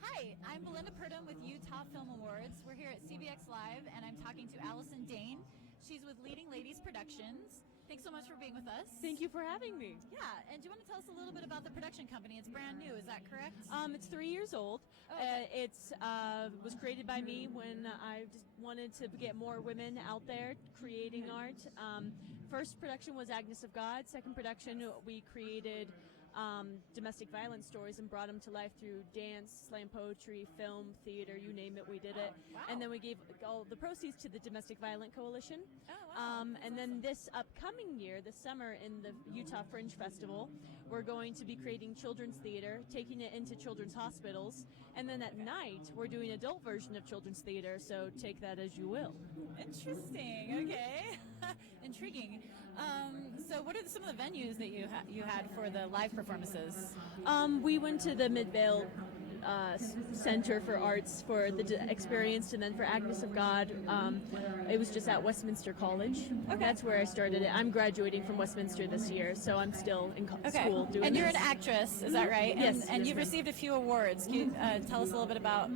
Hi, I'm Belinda Purdom with Utah Film Awards. We're here at CVX Live, and I'm talking to Allison Dane. She's with Leading Ladies Productions. Thanks so much for being with us. Thank you for having me. Yeah, and do you want to tell us a little bit about the production company? It's brand new, is that correct? It's 3 years old. Oh, okay. It was created by me when I just wanted to get more women out there creating art. First production was Agnes of God. Second production, we created domestic violence stories and brought them to life through dance, slam poetry, film, theater, you name it, we did it. Wow. And then we gave all the proceeds to the Domestic Violence Coalition. Oh, wow. And then this upcoming year, this summer in the Utah Fringe Festival, we're going to be creating children's theater, taking it into children's hospitals, and then at night we're doing adult version of children's theater, so take that as you will. Interesting, okay. Intriguing. So what are some of the venues that you had for the live performances? We went to the Midvale Center for Arts for the Experienced, and then for Agnes of God, it was just at Westminster College. Okay. That's where I started it. I'm graduating from Westminster this year, so I'm still in school doing And you're this. an actress, is that right? Yes. And you've received a few awards. Can you tell us a little bit about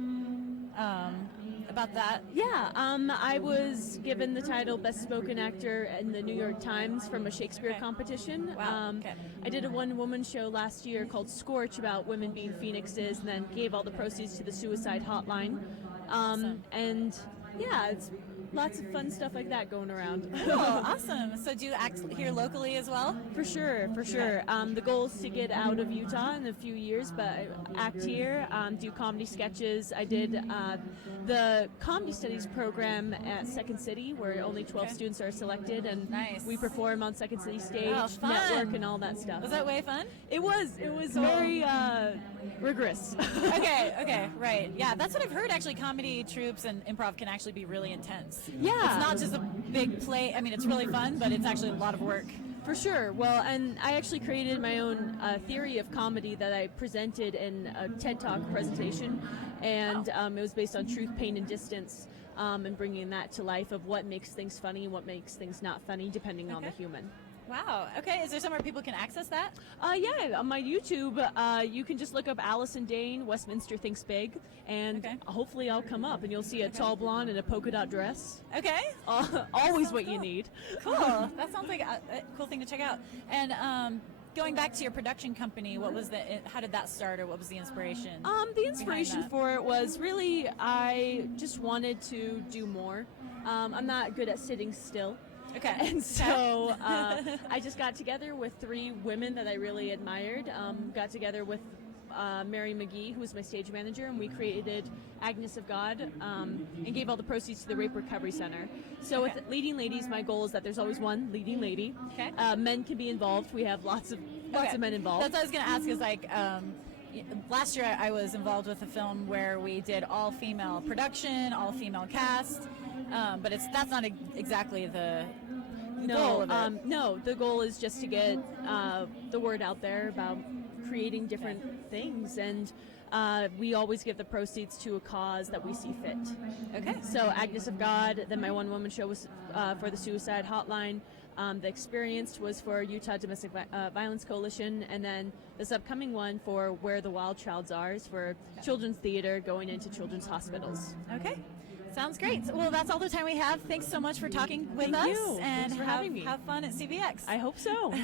that? Yeah, I was given the title Best Spoken Actor in the New York Times from a Shakespeare competition. Wow. Okay. I did a one-woman show last year called Scorch about women being phoenixes, and then gave all the proceeds to the suicide hotline. Awesome. And yeah, it's lots of fun stuff like that going around. Oh, awesome. So do you act here locally as well? For sure. The goal is to get out of Utah in a few years, but I act here, do comedy sketches. I did the comedy studies program at Second City, where only 12 students are selected, and Nice. we perform on Second City stage, Oh, fun. network, and all that stuff. Was that way fun? It was very rigorous. Okay, right. Yeah, that's what I've heard, actually. Comedy troupes and improv can actually be really intense. Yeah. It's not just a big play. I mean, it's really fun, but it's actually a lot of work. For sure. Well, and I actually created my own theory of comedy that I presented in a TED Talk presentation, and it was based on truth, pain, and distance, and bringing that to life of what makes things funny and what makes things not funny, depending on the human. Wow. Okay. Is there somewhere people can access that? Yeah, on my YouTube, you can just look up Allison Dane, Westminster Thinks Big, and hopefully I'll come up, and you'll see a tall blonde in a polka dot dress. Okay. Always what you need. Cool. That sounds like a cool thing to check out. And going back to your production company, how did that start, or what was the inspiration? The inspiration for it was really I just wanted to do more. I'm not good at sitting still. Okay. And so I just got together with 3 women that I really admired. Got together with Mary McGee, who was my stage manager, and we created Agnes of God, and gave all the proceeds to the Rape Recovery Center. So with Leading Ladies, my goal is that there's always one leading lady. Okay. Men can be involved. We have lots of men involved. That's what I was going to ask. Is like last year I was involved with a film where we did all-female production, all-female cast, but that's not exactly the goal of it. No, the goal is just to get the word out there about creating different things, and we always give the proceeds to a cause that we see fit. Okay. So Agnes of God, then my one-woman show was for the Suicide Hotline. The Experienced was for Utah Domestic Violence Coalition, and then this upcoming one for Where the Wild Childs Are is for children's theater going into children's hospitals. Okay. Sounds great. Well, that's all the time we have. Thanks so much for talking with us. Thank you. And Thanks for having me. Have fun at CVX. I hope so.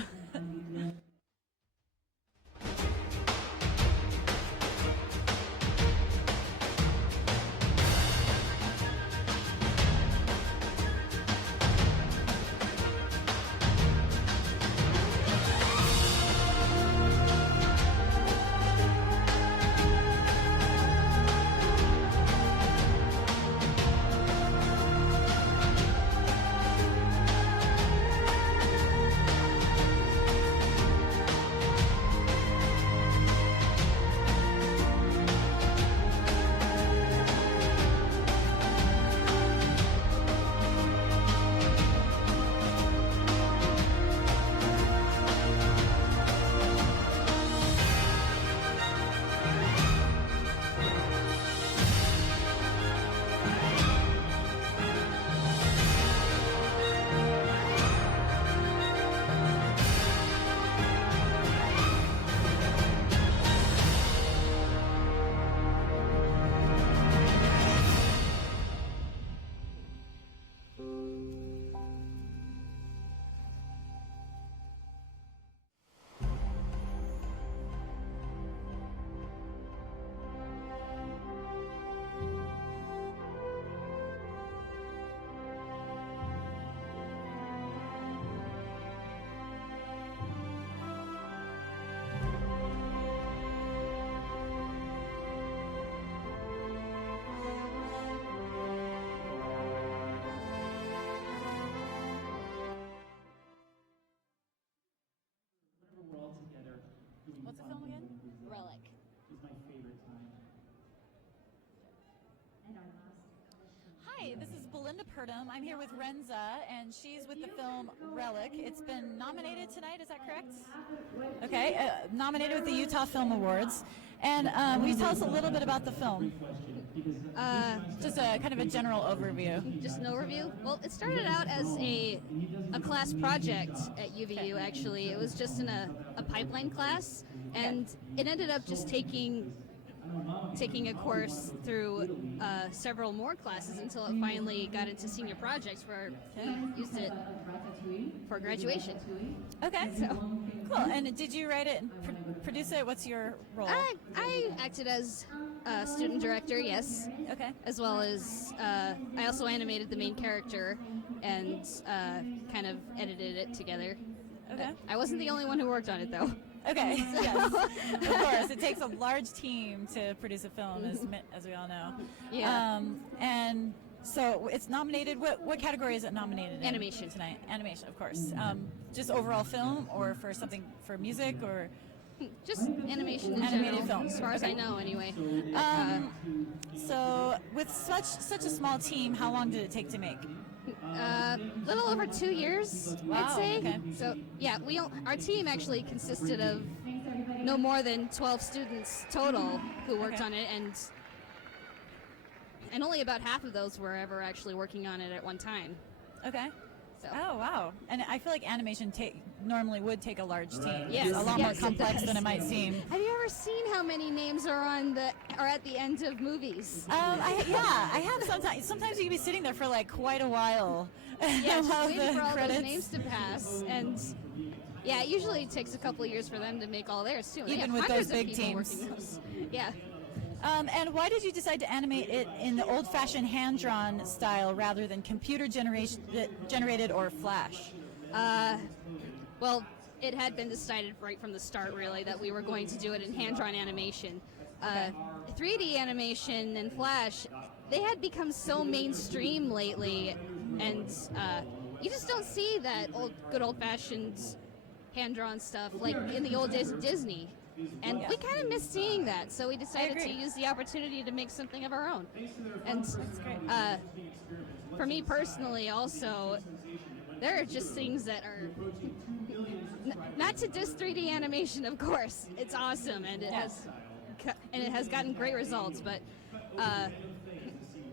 Purdom. I'm here with Renza, and she's with the film Relic. It's been nominated tonight, is that correct? Okay, nominated with the Utah Film Awards. And will you tell us a little bit about the film? Just a kind of a general overview. Just an overview? Well, it started out as a class project at UVU, actually. It was just in a pipeline class, and it ended up just taking a course through several more classes until it finally got into senior projects where we used it for graduation. Okay, so cool. And did you write it and produce it? What's your role? I acted as student director, yes. Okay. As well as I also animated the main character and kind of edited it together. Okay. I wasn't the only one who worked on it, though. Okay, yes, of course. It takes a large team to produce a film, as we all know. Yeah. And so it's nominated. What category is it nominated in? Animation. Tonight. Animation, of course. Just overall film, or for something for music, or just animation in animated general, film, as far as I know, anyway. So with such a small team, how long did it take to make? Little over 2 years, Wow, I'd say. okay. So yeah, our team actually consisted of no more than 12 students total who worked Okay. on it, and only about half of those were ever actually working on it at one time. Okay. So. Oh wow! And I feel like animation normally would take a large team. Yes, It's a lot yes, more it complex does. than it might seem. Have you ever seen how many names are at the end of movies? I have sometimes. Sometimes you can be sitting there for like quite a while. Yeah, just while waiting the for all credits. those names to pass, and yeah, it usually takes a couple of years for them to make all theirs too. And they Even have with hundreds those of big people teams. working those. Yeah. And why did you decide to animate it in the old-fashioned hand-drawn style rather than computer-generated or Flash? Well, it had been decided right from the start, really, that we were going to do it in hand-drawn animation. 3D animation and Flash, they had become so mainstream lately, and you just don't see that good old-fashioned hand-drawn stuff like in the old days of Disney. And we kind of miss seeing that, so we decided to use the opportunity to make something of our own. And for me personally, also, there are just things that are not to diss 3D animation, of course. It's awesome, and it has gotten great results. But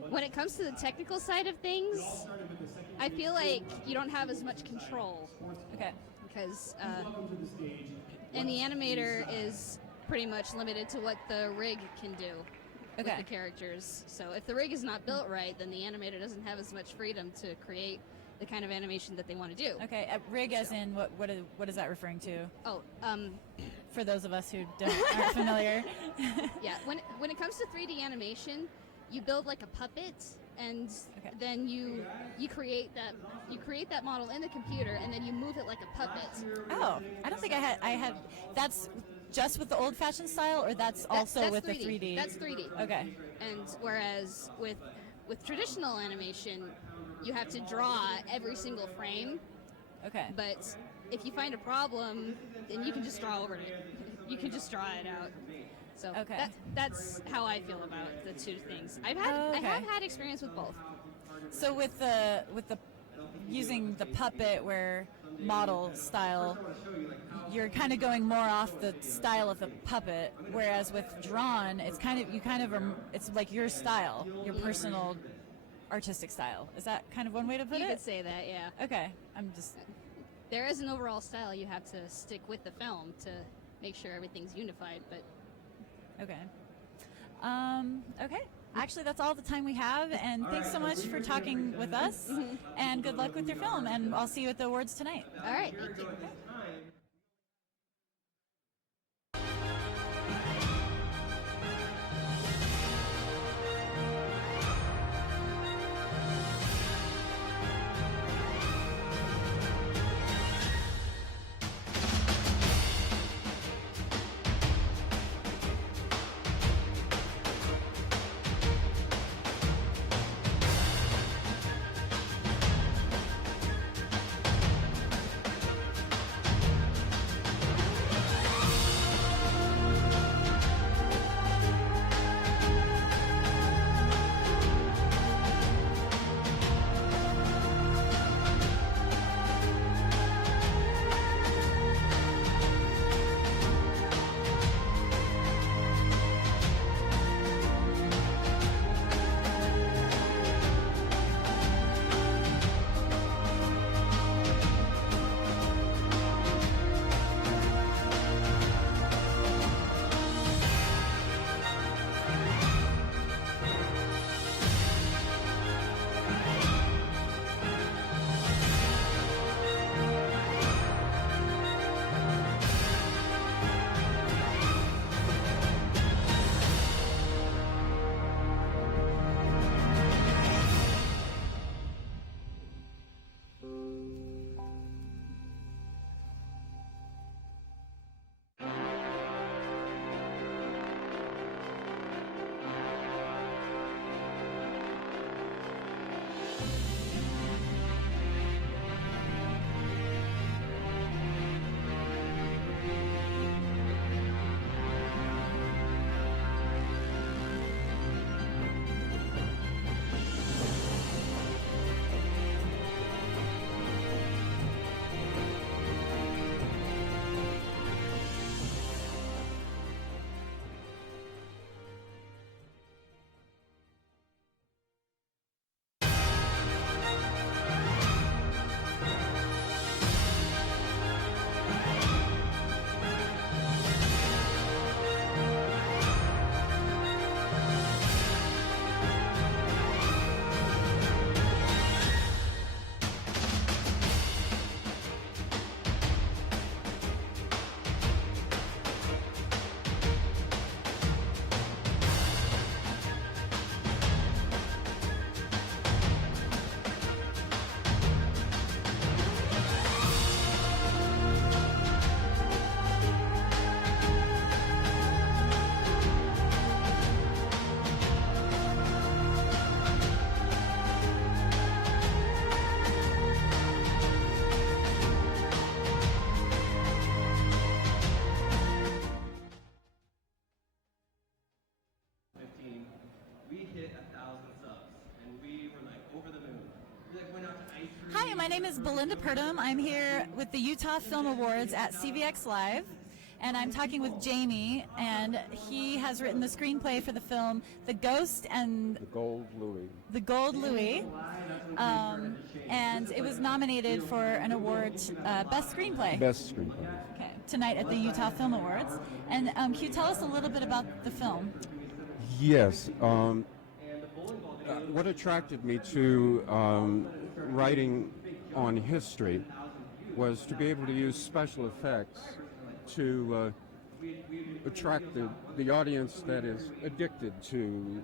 when it comes to the technical side of things, I feel like you don't have as much control. Okay. Because and the animator is pretty much limited to what the rig can do with the characters. So if the rig is not built right, then the animator doesn't have as much freedom to create the kind of animation that they want to do. Okay, rig as in what is that referring to? Oh, for those of us who aren't familiar. Yeah, when it comes to 3D animation, you build like a puppet, and then you create that model in the computer, and then you move it like a puppet. Oh, I don't think I had. That's just with the old-fashioned style, or that's also with 3D. the 3D. That's 3D. Okay. And whereas with traditional animation, you have to draw every single frame. Okay. But if you find a problem, then you can just draw over it. You can just draw it out. So that's how I feel about the two things. I have had experience with both. So with the using the puppet where model style, you're kind of going more off the style of the puppet, whereas with drawn, it's it's like your style, your personal artistic style. Is that kind of one way to put it? You could say that, yeah. Okay. There is an overall style you have to stick with the film to make sure everything's unified, but Okay. Okay. Actually, that's all the time we have, and thanks so much for talking with us, and good luck with your film, and I'll see you at the awards tonight. all right, thank you. my name is Belinda Purdom. I'm here with the Utah Film Awards at CVX Live, and I'm talking with Jamie, and he has written the screenplay for the film The Ghost and The Gold Louie. The Gold Louie, and it was nominated for an award, Best Screenplay. Best screenplay. Okay, tonight at the Utah Film Awards. And can you tell us a little bit about the film? Yes. What attracted me to writing on history was to be able to use special effects to attract the audience that is addicted to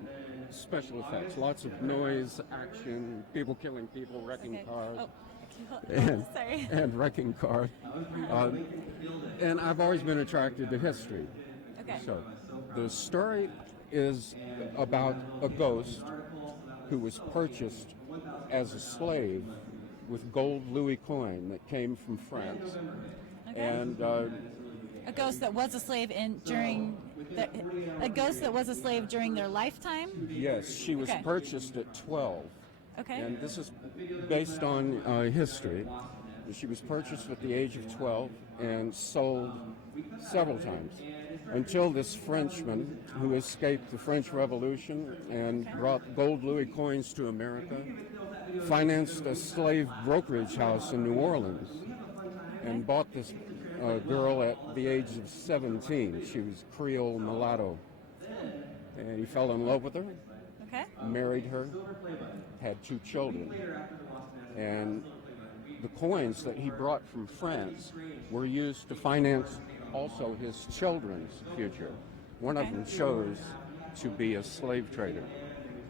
special effects. Lots of noise, action, people killing people, wrecking cars. Oh. Sorry. And wrecking cars. And I've always been attracted to history. Okay. So the story is about a ghost who was purchased as a slave with gold louis coin that came from France. Okay. And A ghost that was a slave during their lifetime? yes, she was Okay. purchased at 12. Okay. And this is based on history. She was purchased at the age of 12 and sold several times until this Frenchman who escaped the French Revolution and brought gold louis coins to America, financed a slave brokerage house in New Orleans, and bought this girl at the age of 17. She was Creole mulatto. And he fell in love with her, Okay. married her, had 2 children. And the coins that he brought from France were used to finance also his children's future. One of them chose to be a slave trader,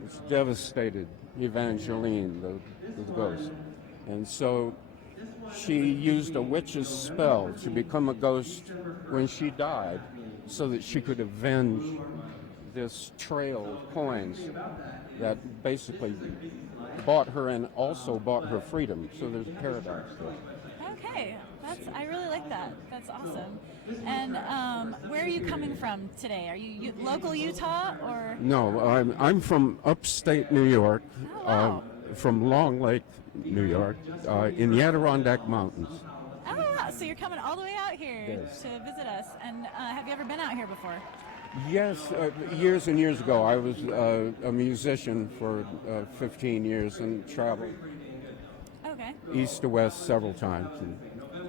which devastated Evangeline, the ghost. And so she used a witch's spell to become a ghost when she died so that she could avenge this trail of coins that basically bought her and also bought her freedom. So there's a paradox there. Okay. I really like that. That's awesome. And where are you coming from today? Are you local Utah or? No, I'm from upstate New York, Oh, wow. from Long Lake, New York, in the Adirondack Mountains. Oh, wow. So you're coming all the way out here Yes. to visit us. And have you ever been out here before? Yes, years and years ago. I was a musician for 15 years and traveled Okay. east to west several times.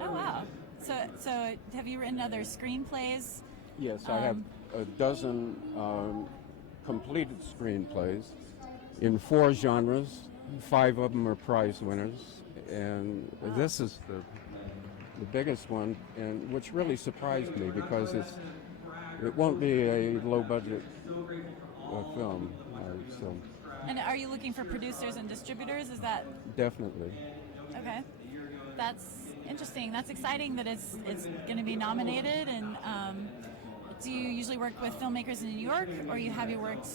Oh, wow. So have you written other screenplays? Yes, I have a dozen completed screenplays in 4 genres. 5 of them are prize winners, and this is the biggest one, and which really surprised me because it won't be a low budget film. So And are you looking for producers and distributors? Is that definitely. okay? That's interesting. That's exciting that it's going to be nominated. And do you usually work with filmmakers in New York, or have you worked?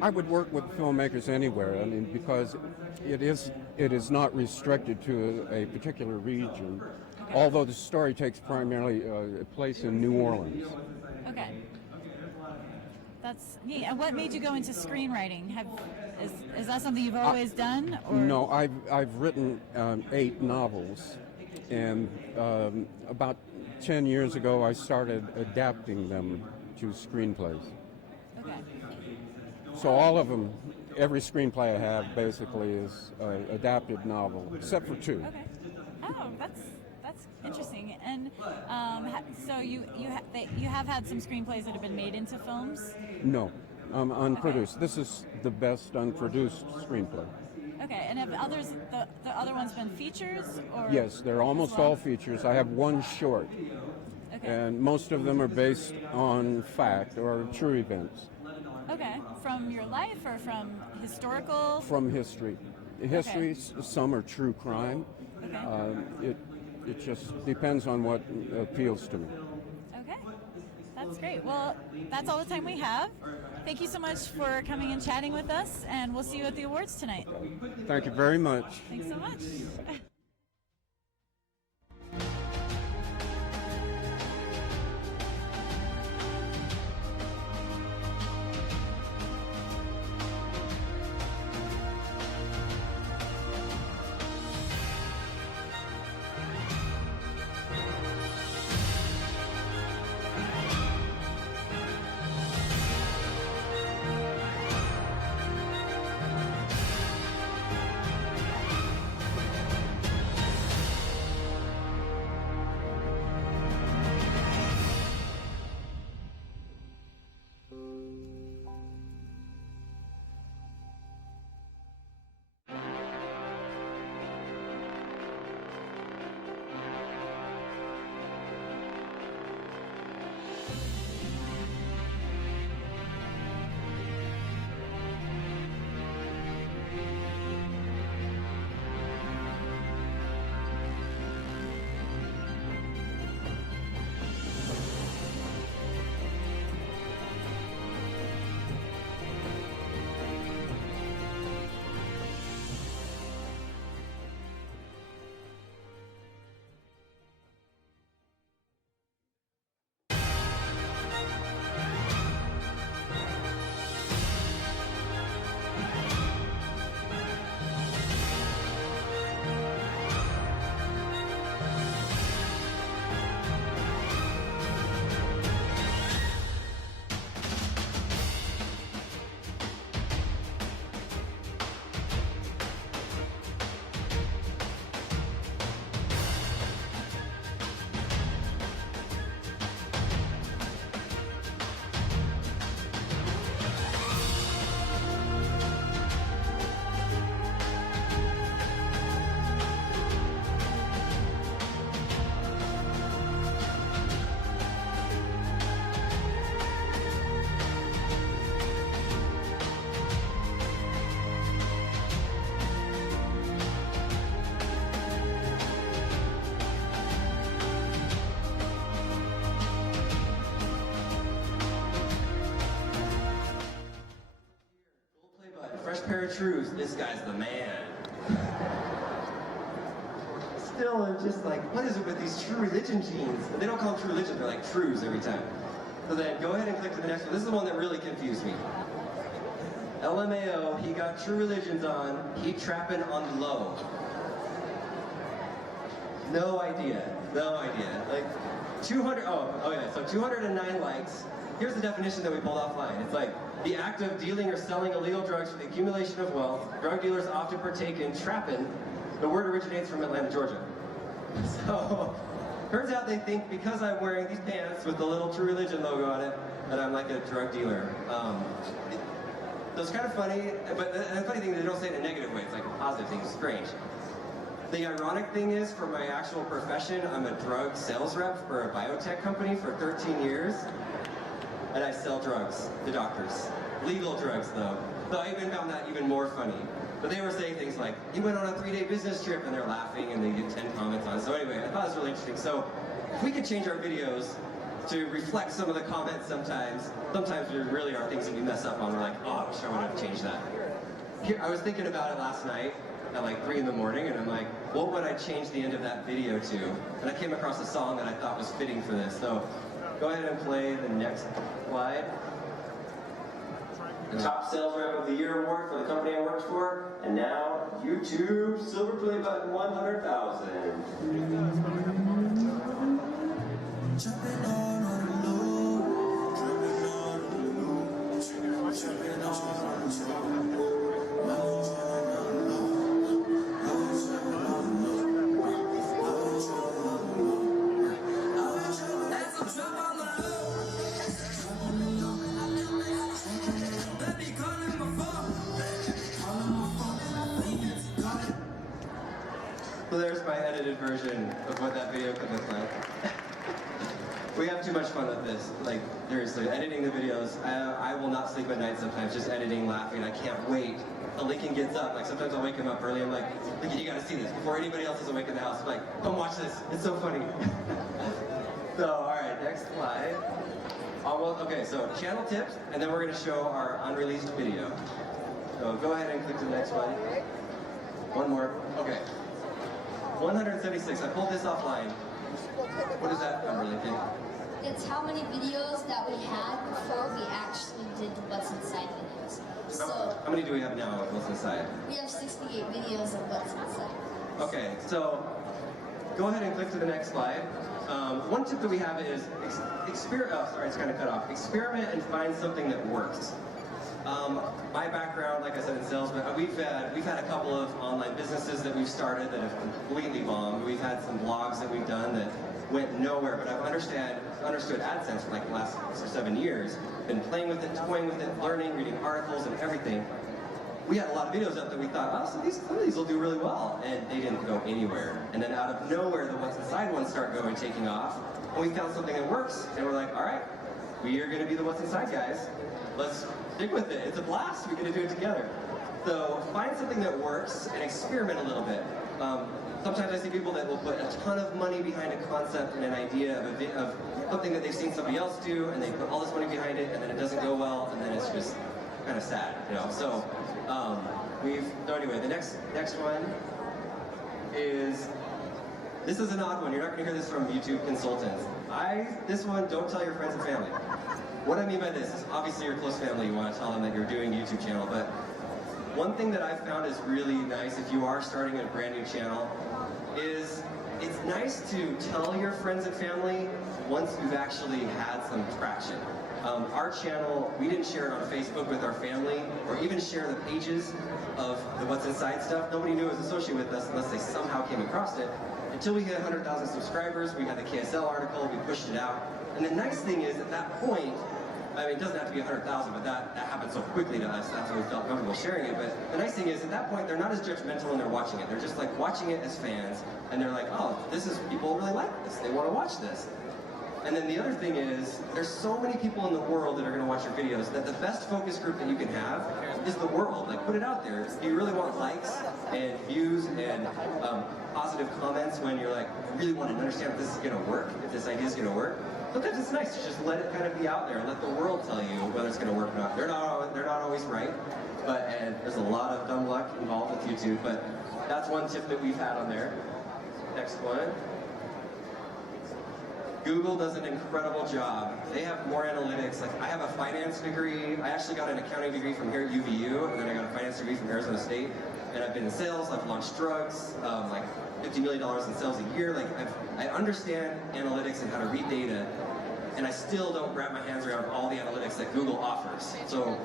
I would work with filmmakers anywhere. I mean, because it is not restricted to a particular region. Okay. Although the story takes primarily place in New Orleans. Okay. That's neat. And what made you go into screenwriting? Is that something you've always done? Or? No, I've written 8 novels, and about 10 years ago I started adapting them to screenplays. Okay. So all of them, every screenplay I have basically is adapted novel, except for 2. Okay. Oh, that's interesting. And so you have had some screenplays that have been made into films? No, unproduced. This is the best unproduced screenplay. Okay. And have the other ones been features? Or Yes, they're almost as well? all features. I have 1 short, Okay. and most of them are based on fact or true events Okay. From your life or from historical? from history. History, some are true crime. Okay. It just depends on what appeals to me. Okay. That's great. Well, that's all the time we have. Thank you so much for coming and chatting with us, and we'll see you at the awards tonight. Thank you very much. Thanks so much. pair of trues. This guy's the man. Still, I'm just like, what is it with these True Religion jeans? They don't call them True Religion, they're like Trues every time. So then go ahead and click to the next one. This is the one that really confused me. LMAO, he got True Religions on, he trapping on the low. No idea, no idea. Like 200, oh yeah, so 209 likes. Here's the definition that we pulled offline. It's like, the act of dealing or selling illegal drugs for the accumulation of wealth. Drug dealers often partake in trapping. The word originates from Atlanta, Georgia. So, turns out they think because I'm wearing these pants with the little True Religion logo on it, that I'm like a drug dealer. So it's kind of funny, but the funny thing is they don't say it in a negative way. It's like a positive thing. It's strange. The ironic thing is, for my actual profession, I'm a drug sales rep for a biotech company for 13 years. And I sell drugs to doctors. Legal drugs, though. So I even found that even more funny. But they were saying things like, he went on a 3-day business trip, and they're laughing, and they get 10 comments on it. So anyway, I thought it was really interesting. So if we could change our videos to reflect some of the comments sometimes there really are things that we mess up on. We're like, oh, I wish I would have changed that. Here, I was thinking about it last night at like 3 in the morning, and I'm like, what would I change the end of that video to? And I came across a song that I thought was fitting for this. So go ahead and play the next slide. The top sales rep of the year award for the company I worked for, and now YouTube silver play button 100,000. So there's my edited version of what that video could look like. We have too much fun with this. Like, seriously, editing the videos. I will not sleep at night sometimes, just editing, laughing. I can't wait till Lincoln gets up. Like, sometimes I'll wake him up early. I'm like, Lincoln, you gotta see this before anybody else is awake in the house. I'm like, come watch this. It's so funny. So, all right, next slide. Okay, so channel tips, and then we're gonna show our unreleased video. So go ahead and click to the next one. One more. Okay. 176. I pulled this offline. What is that number, Lincoln? It's how many videos that we had before we actually did What's Inside videos. So how many do we have now of What's Inside? we have 68 videos of What's Inside. Okay, so go ahead and click to the next slide. One tip that we have is it's kind of cut off. Experiment and find something that works. My background, like I said, in sales, but we've had a couple of online businesses that we've started that have completely bombed. We've had some blogs that we've done that went nowhere, but I've understood AdSense for like the last 6 or 7 years. Been playing with it, toying with it, learning, reading articles and everything. We had a lot of videos up that we thought, oh, some of these will do really well, and they didn't go anywhere. And then out of nowhere, the What's Inside ones start taking off, and we found something that works, and we're like, all right, we are going to be the What's Inside guys. Let's stick with it. It's a blast. We're going to do it together. So find something that works and experiment a little bit. Sometimes I see people that will put a ton of money behind a concept and an idea of something that they've seen somebody else do, and they put all this money behind it, and then it doesn't go well, and then it's just kind of sad, you know. So anyway, the next one is, this is an odd one. You're not going to hear this from YouTube consultants. This one, don't tell your friends and family. What I mean by this is, obviously your close family, you want to tell them that you're doing a YouTube channel, but one thing that I've found is really nice if you are starting a brand new channel is it's nice to tell your friends and family once you've actually had some traction. Our channel, we didn't share it on Facebook with our family or even share the pages of the What's Inside stuff. Nobody knew it was associated with us unless they somehow came across it. Until we hit 100,000 subscribers, we had the KSL article, we pushed it out. And the nice thing is, at that point, I mean, it doesn't have to be 100,000, but that happened so quickly to us, that's why we felt comfortable sharing it. But the nice thing is, at that point, they're not as judgmental when they're watching it. They're just like watching it as fans, and they're like, oh, people really like this, they want to watch this. And then the other thing is, there's so many people in the world that are going to watch your videos that the best focus group that you can have is the world. Like, put it out there. If you really want likes and views and positive comments when you're like, I really want to understand if this is going to work, if this idea is going to work, sometimes it's nice to just let it kind of be out there and let the world tell you whether it's going to work or not. They're not always right. and there's a lot of dumb luck involved with YouTube, but that's one tip that we've had on there. Next one. Google does an incredible job. They have more analytics. Like, I have a finance degree. I actually got an accounting degree from here at UVU, and then I got a finance degree from Arizona State. And I've been in sales. I've launched drugs, like $50 million in sales a year. Like, I understand analytics and how to read data, and I still don't wrap my hands around all the analytics that Google offers. So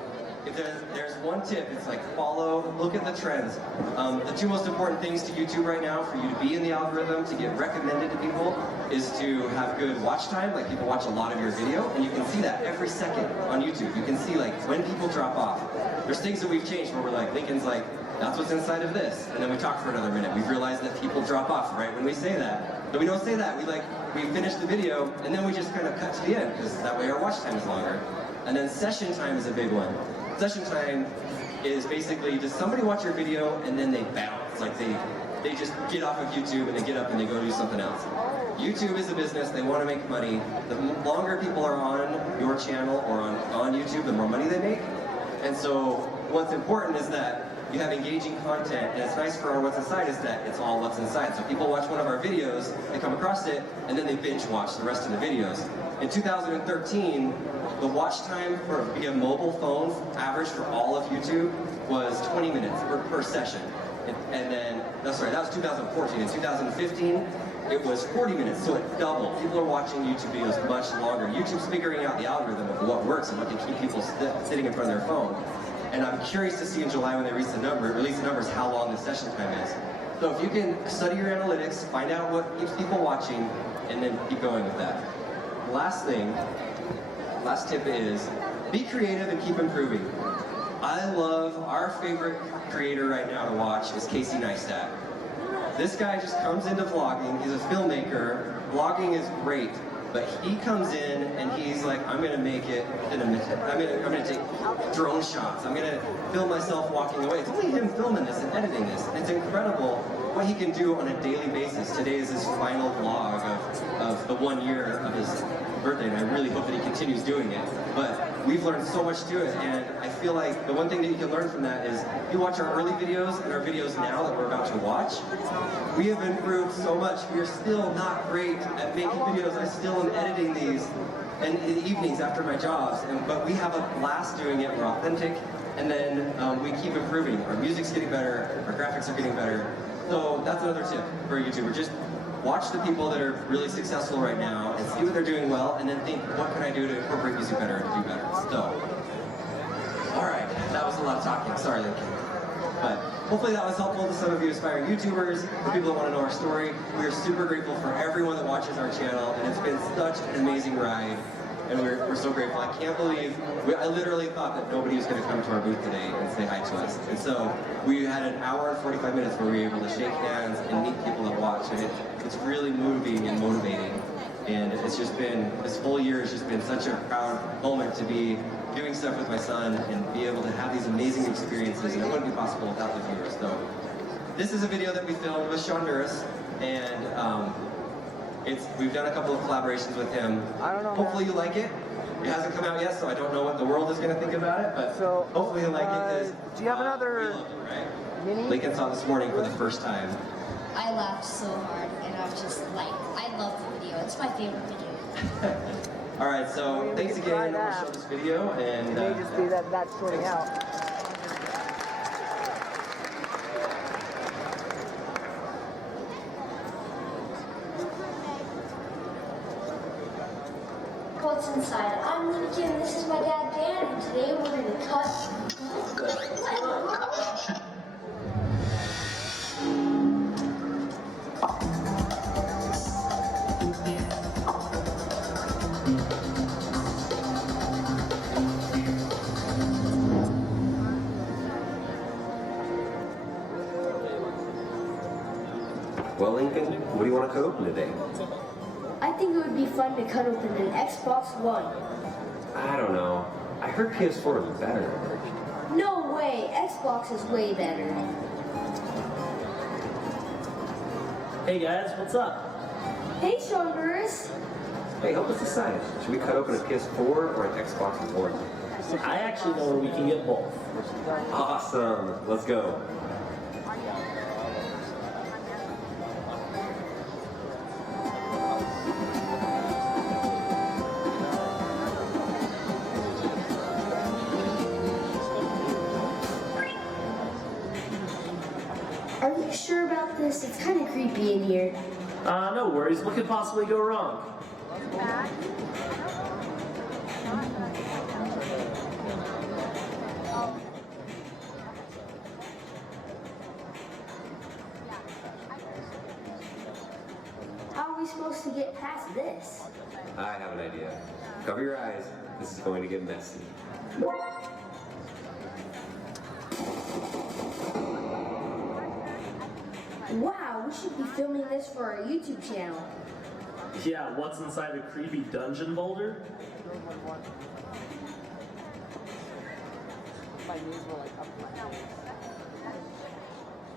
if there's one tip, it's like look at the trends. The two most important things to YouTube right now for you to be in the algorithm, to get recommended to people, is to have good watch time. Like, people watch a lot of your video, and you can see that every second on YouTube. You can see like when people drop off. There's things that we've changed where we're like, Lincoln's like, that's what's inside of this. And then we talk for another minute. We've realized that people drop off right when we say that. But we don't say that. We finish the video, and then we just kind of cut to the end, because that way our watch time is longer. And then session time is a big one. Session time is basically, does somebody watch your video and then they bounce? Like, they just get off of YouTube and they get up and they go do something else. YouTube is a business. They want to make money. The longer people are on your channel or on YouTube, the more money they make. And so what's important is that you have engaging content, and it's nice for our What's Inside is that it's all what's inside. So people watch one of our videos, they come across it, and then they binge watch the rest of the videos. In 2013, the watch time via mobile phone average for all of YouTube was 20 minutes per session. And then, that was 2014. In 2015, it was 40 minutes, so it doubled. People are watching YouTube videos much longer. YouTube's figuring out the algorithm of what works and what can keep people sitting in front of their phone. And I'm curious to see in July when they release the numbers, how long the session time is. So if you can study your analytics, find out what keeps people watching, and then keep going with that. Last tip is, be creative and keep improving. I love, our favorite creator right now to watch is Casey Neistat. This guy just comes into vlogging, he's a filmmaker, vlogging is great, but he comes in and he's like, I'm gonna make it in a minute. I'm gonna take drone shots. I'm gonna film myself walking away. It's only him filming this and editing this. It's incredible what he can do on a daily basis. Today is his final vlog of the 1 year of his birthday, and I really hope that he continues doing it. But we've learned so much to it, and I feel like the one thing that you can learn from that is, you watch our early videos and our videos now that we're about to watch, we have improved so much. We are still not great at making videos. I still am editing these in the evenings after my jobs, but we have a blast doing it. We're authentic, and then we keep improving. Our music's getting better, our graphics are getting better. So that's another tip for a YouTuber. Just watch the people that are really successful right now and see what they're doing well, and then think, what can I do to incorporate music better and do better? So, all right, that was a lot of talking. Sorry, Lincoln. But hopefully that was helpful to some of you aspiring YouTubers, the people that want to know our story. We are super grateful for everyone that watches our channel, and it's been such an amazing ride. And we're so grateful. I can't believe, I literally thought that nobody was going to come to our booth today and say hi to us. And so we had an hour and 45 minutes where we were able to shake hands and meet people that watch. And it's really moving and motivating. And it's just been, this whole year has just been such a proud moment to be doing stuff with my son and be able to have these amazing experiences. And it wouldn't be possible without the viewers. So this is a video that we filmed with Sean Duras. And we've done a couple of collaborations with him. I don't know. Hopefully you like it. It hasn't come out yet, so I don't know what the world is going to think about it, but hopefully you like it. Do you have another we loved it, right? mini? Lincoln saw this morning for the first time. I laughed so hard, and I was just like, I love the video. It's my favorite video. All right, so thanks again for showing this video, and it may just be that's sorting out. What's inside? I'm Lincoln, this is my dad Dan, and today we're going to cut. Well, Lincoln, what do you want to cut open today? I think it would be fun to cut open an Xbox One. I don't know. I heard PS4 was better. No way, Xbox is way better. Hey guys, what's up? Hey, Sean Burris. Hey, help us decide. Should we cut open a PS4 or an Xbox One? I actually know where we can get both. Awesome. Let's go. Are you sure about this? It's kind of creepy in here. No worries. What could possibly go wrong? How are we supposed to get past this? I have an idea. Cover your eyes. This is going to get messy. Wow, we should be filming this for our YouTube channel. Yeah, what's inside a creepy dungeon boulder?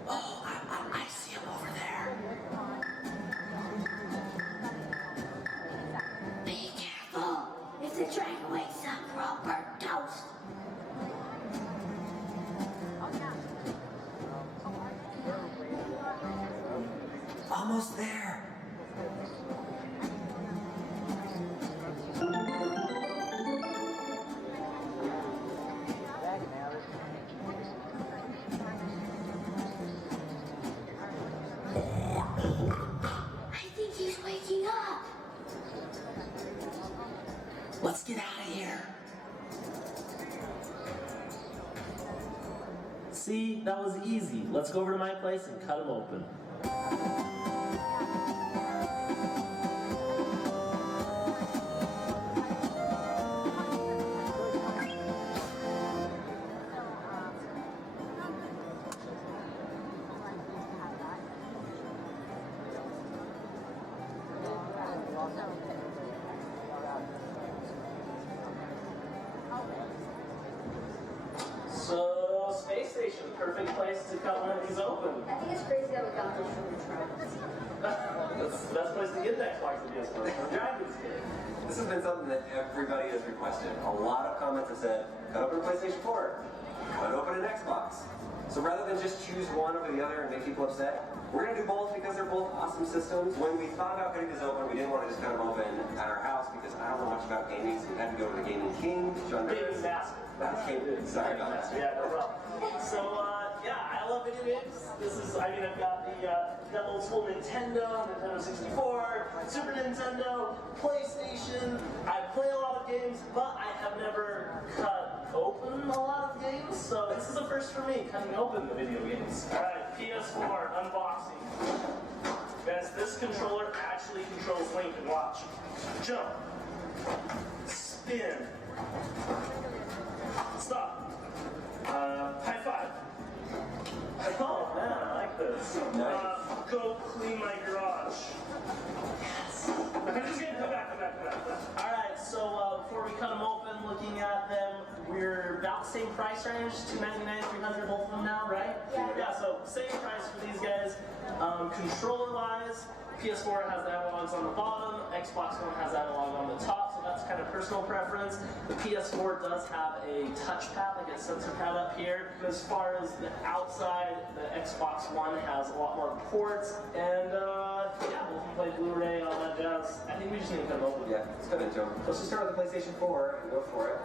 Oh, I see him over there. Be careful. If the dragon wakes up, we're all burnt toast. Almost there. I think he's waking up. Let's get out of here. See, that was easy. Let's go over to my place and cut him open. So, space station, perfect place to cut one of these open. I think it's crazy that we got this from the tribes. That's the best place to get an Xbox to PS4 from Dragon's Gate. This has been something that everybody has requested. A lot of comments have said, cut open a PlayStation 4, cut open an Xbox. So rather than just choose one over the other and make people upset, we're going to do both because they're both awesome systems. When we thought about getting this open, we didn't want to just cut them open at our house because I don't know much about gaming, so we had to go to the Gaming King, John Gaming Master. Sorry about that. Yeah, no problem. So, yeah, I love video games. This is, I mean, I've got the old school Nintendo, Nintendo 64, Super Nintendo, PlayStation. I play a lot of games, but I have never cut open a lot of games. So this is a first for me, cutting open the video games. All right, PS4 unboxing. Guys, this controller actually controls Link. And watch. Jump. Spin. Stop. High five. Oh man, I like this. Go clean my garage. Yes. Just kidding. Come back. Alright, so before we cut them open, looking at them, we're about the same price range, $299, $300, both of them now, right? Yeah, so same price for these guys. Controller-wise, PS4 has the analogs on the bottom, Xbox One has analog on the top, so that's kind of personal preference. The PS4 does have a touchpad, like a sensor pad up here. As far as the outside, the Xbox One has a lot more ports, and yeah, we can play Blu-ray, all that jazz. I think we just need to cut it open. Yeah, let's cut into them. Let's just start with the PlayStation 4 and go for it.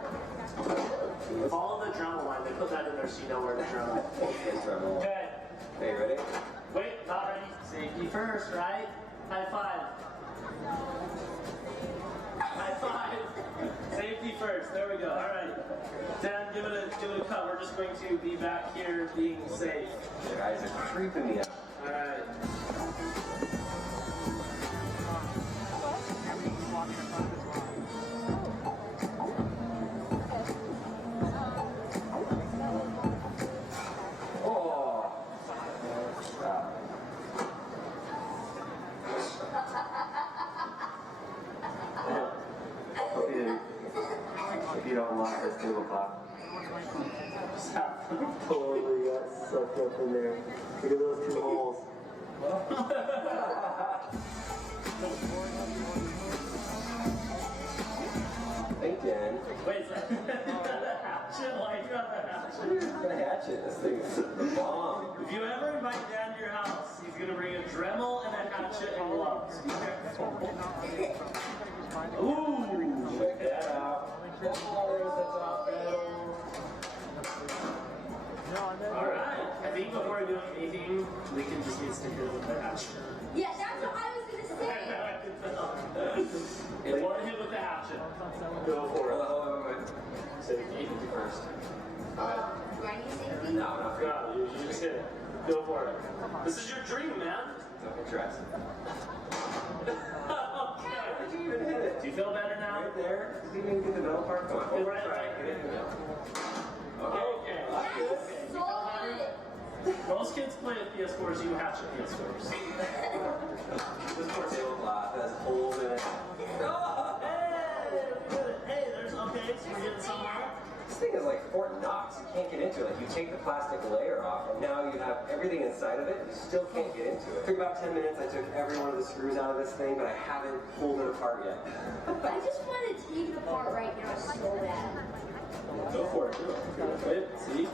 Follow the drummer line, they put that in there so you know where to drum. Okay. Hey, ready? Wait, not ready. Safety first, right? High five. High five. Safety first. There we go. All right. Dan, give it a cut. We're just going to be back here being safe. You guys are creeping me out. All right. You don't lock this tablecloth. Just totally got sucked up in there. Look at those two holes. Hey, Dan. Wait, so The hatchet. This thing is the bomb. If you ever invite Dad to your house, he's gonna bring a Dremel and a hatchet and gloves. Be careful. Ooh, Check that out. There's the top pedal. Alright, I think before we do anything, we can just get stickers with the hatchet. Yeah, that's what I was gonna say. And one hit with the hatchet. Go for it. So you can do first. Do I need safety? No, not for you. No, you just hit it. Go for it. This is your dream, man. Don't interest. Okay. Did you even hit it? Do you feel better now? Right there? Did you even get the metal part? Come on. Go right Try there. it. Get it. Okay. That's solid. Most kids play with PS4s, you hatchet PS4s. This poor tablecloth has holes in it. Hey, there's okay, so we're getting somewhere. This thing is like Fort Knox. You can't get into it. Like you take the plastic layer off, and now you have everything inside of it. You still can't get into it. It took about 10 minutes. I took every one of the screws out of this thing, but I haven't pulled it apart yet. I just want to take it apart right now so bad. Go for it. Wait, see?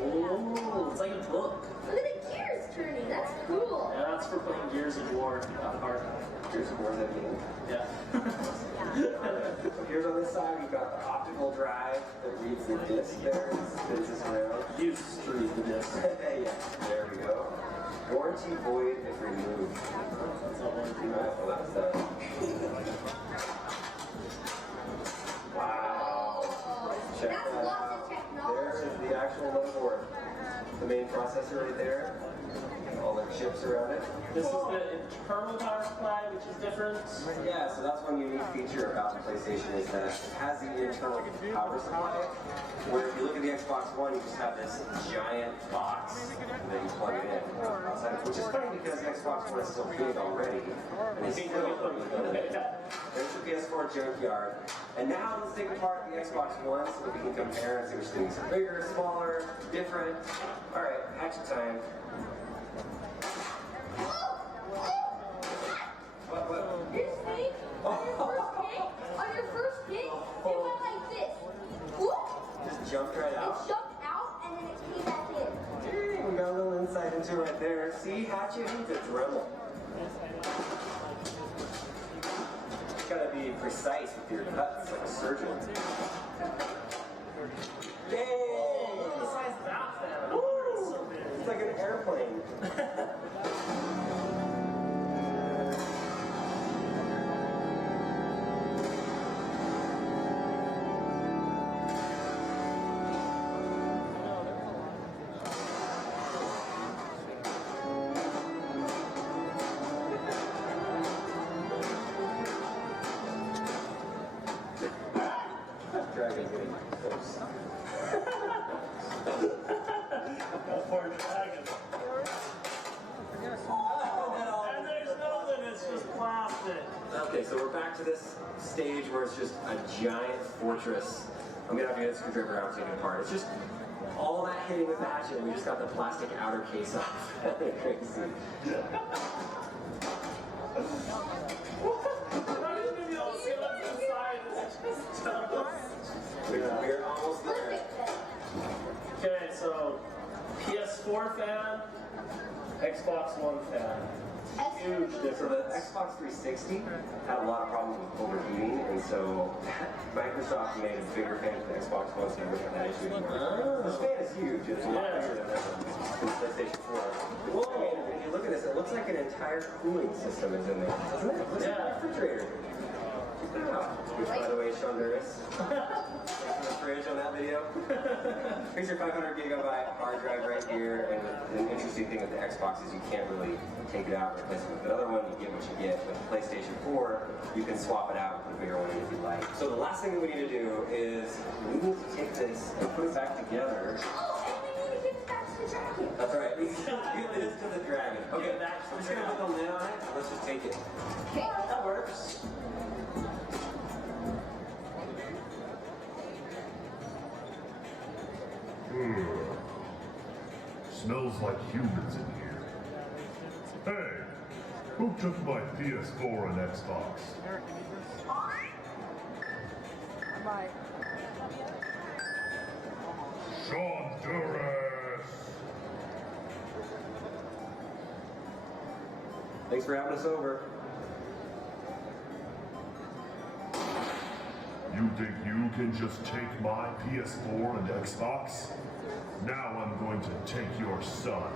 Oh, it's like a book. Look at the gears turning. That's cool. Yeah, that's for playing Gears of War on hard. Here's some more that mean. Yeah. So here's on this side, we've got the optical drive that reads the disc there and spins us around. You street the disc. Yeah, there we go. Warranty void if removed. That's not one thing. Alright, well that's that. Wow. Check That's that lots out. of technology. There is the actual motherboard. The main processor right there. All the chips around it. This is the internal power supply, which is different. Yeah, so that's one unique feature about the PlayStation is that it has the internal power supply. Where if you look at the Xbox One, you just have this giant box and then you plug it in outside, which is funny because the Xbox One is so big already, and it's still there's the PS4 junkyard. And now let's take apart the Xbox One so that we can compare and see which things are bigger, smaller, different. All right, hatchet time. What? This thing, on your first hit, it went like this. Whoop! Just jumped right It out. jumped out and then it came back in. Dang, we got a little insight into it right there. See, hatchet needs a Dremel. You gotta be precise with your cuts like a surgeon. Yay! Look at the size of that fan. No wonder it's so big. It's like an airplane. Dragon's getting close. Poor dragon. And there's nothing, it's just plastic. Okay, so we're back to this stage where it's just a giant fortress. I'm gonna have to get a screwdriver out and take it apart. It's just all that hitting with the hatchet, and we just got the plastic outer case off. Crazy. We're almost there. Okay, so PS4 fan, Xbox One fan. Huge So difference. the Xbox 360 had a lot of problems with overheating, and so Microsoft made a bigger fan for the Xbox One so you wouldn't have that issue anymore. This fan is huge. It's a lot bigger than the PlayStation 4. Whoa! I mean, if you look at this, it looks like an entire cooling system is in there, doesn't it? It looks like a refrigerator. Wow. Which, by the way, is Sean Nervous. The fridge on that video. Here's your 500 gigabyte hard drive right here, and the interesting thing with the Xbox is you can't really take it out and replace it with another one. You get what you get. With the PlayStation 4, you can swap it out and put a bigger one in if you like. So the last thing that we need to do is we need to take this and put it back together. Oh, and we need to get it back to the dragon. That's right. We give this to the dragon. Okay, I'm just gonna put the lid on it. And let's just take it. Okay. That works. Smells like humans in here. Hey, who took my PS4 and Xbox? I might. Honduras. Thanks for having us over. You think you can just take my PS4 and Xbox? Now I'm going to take your son.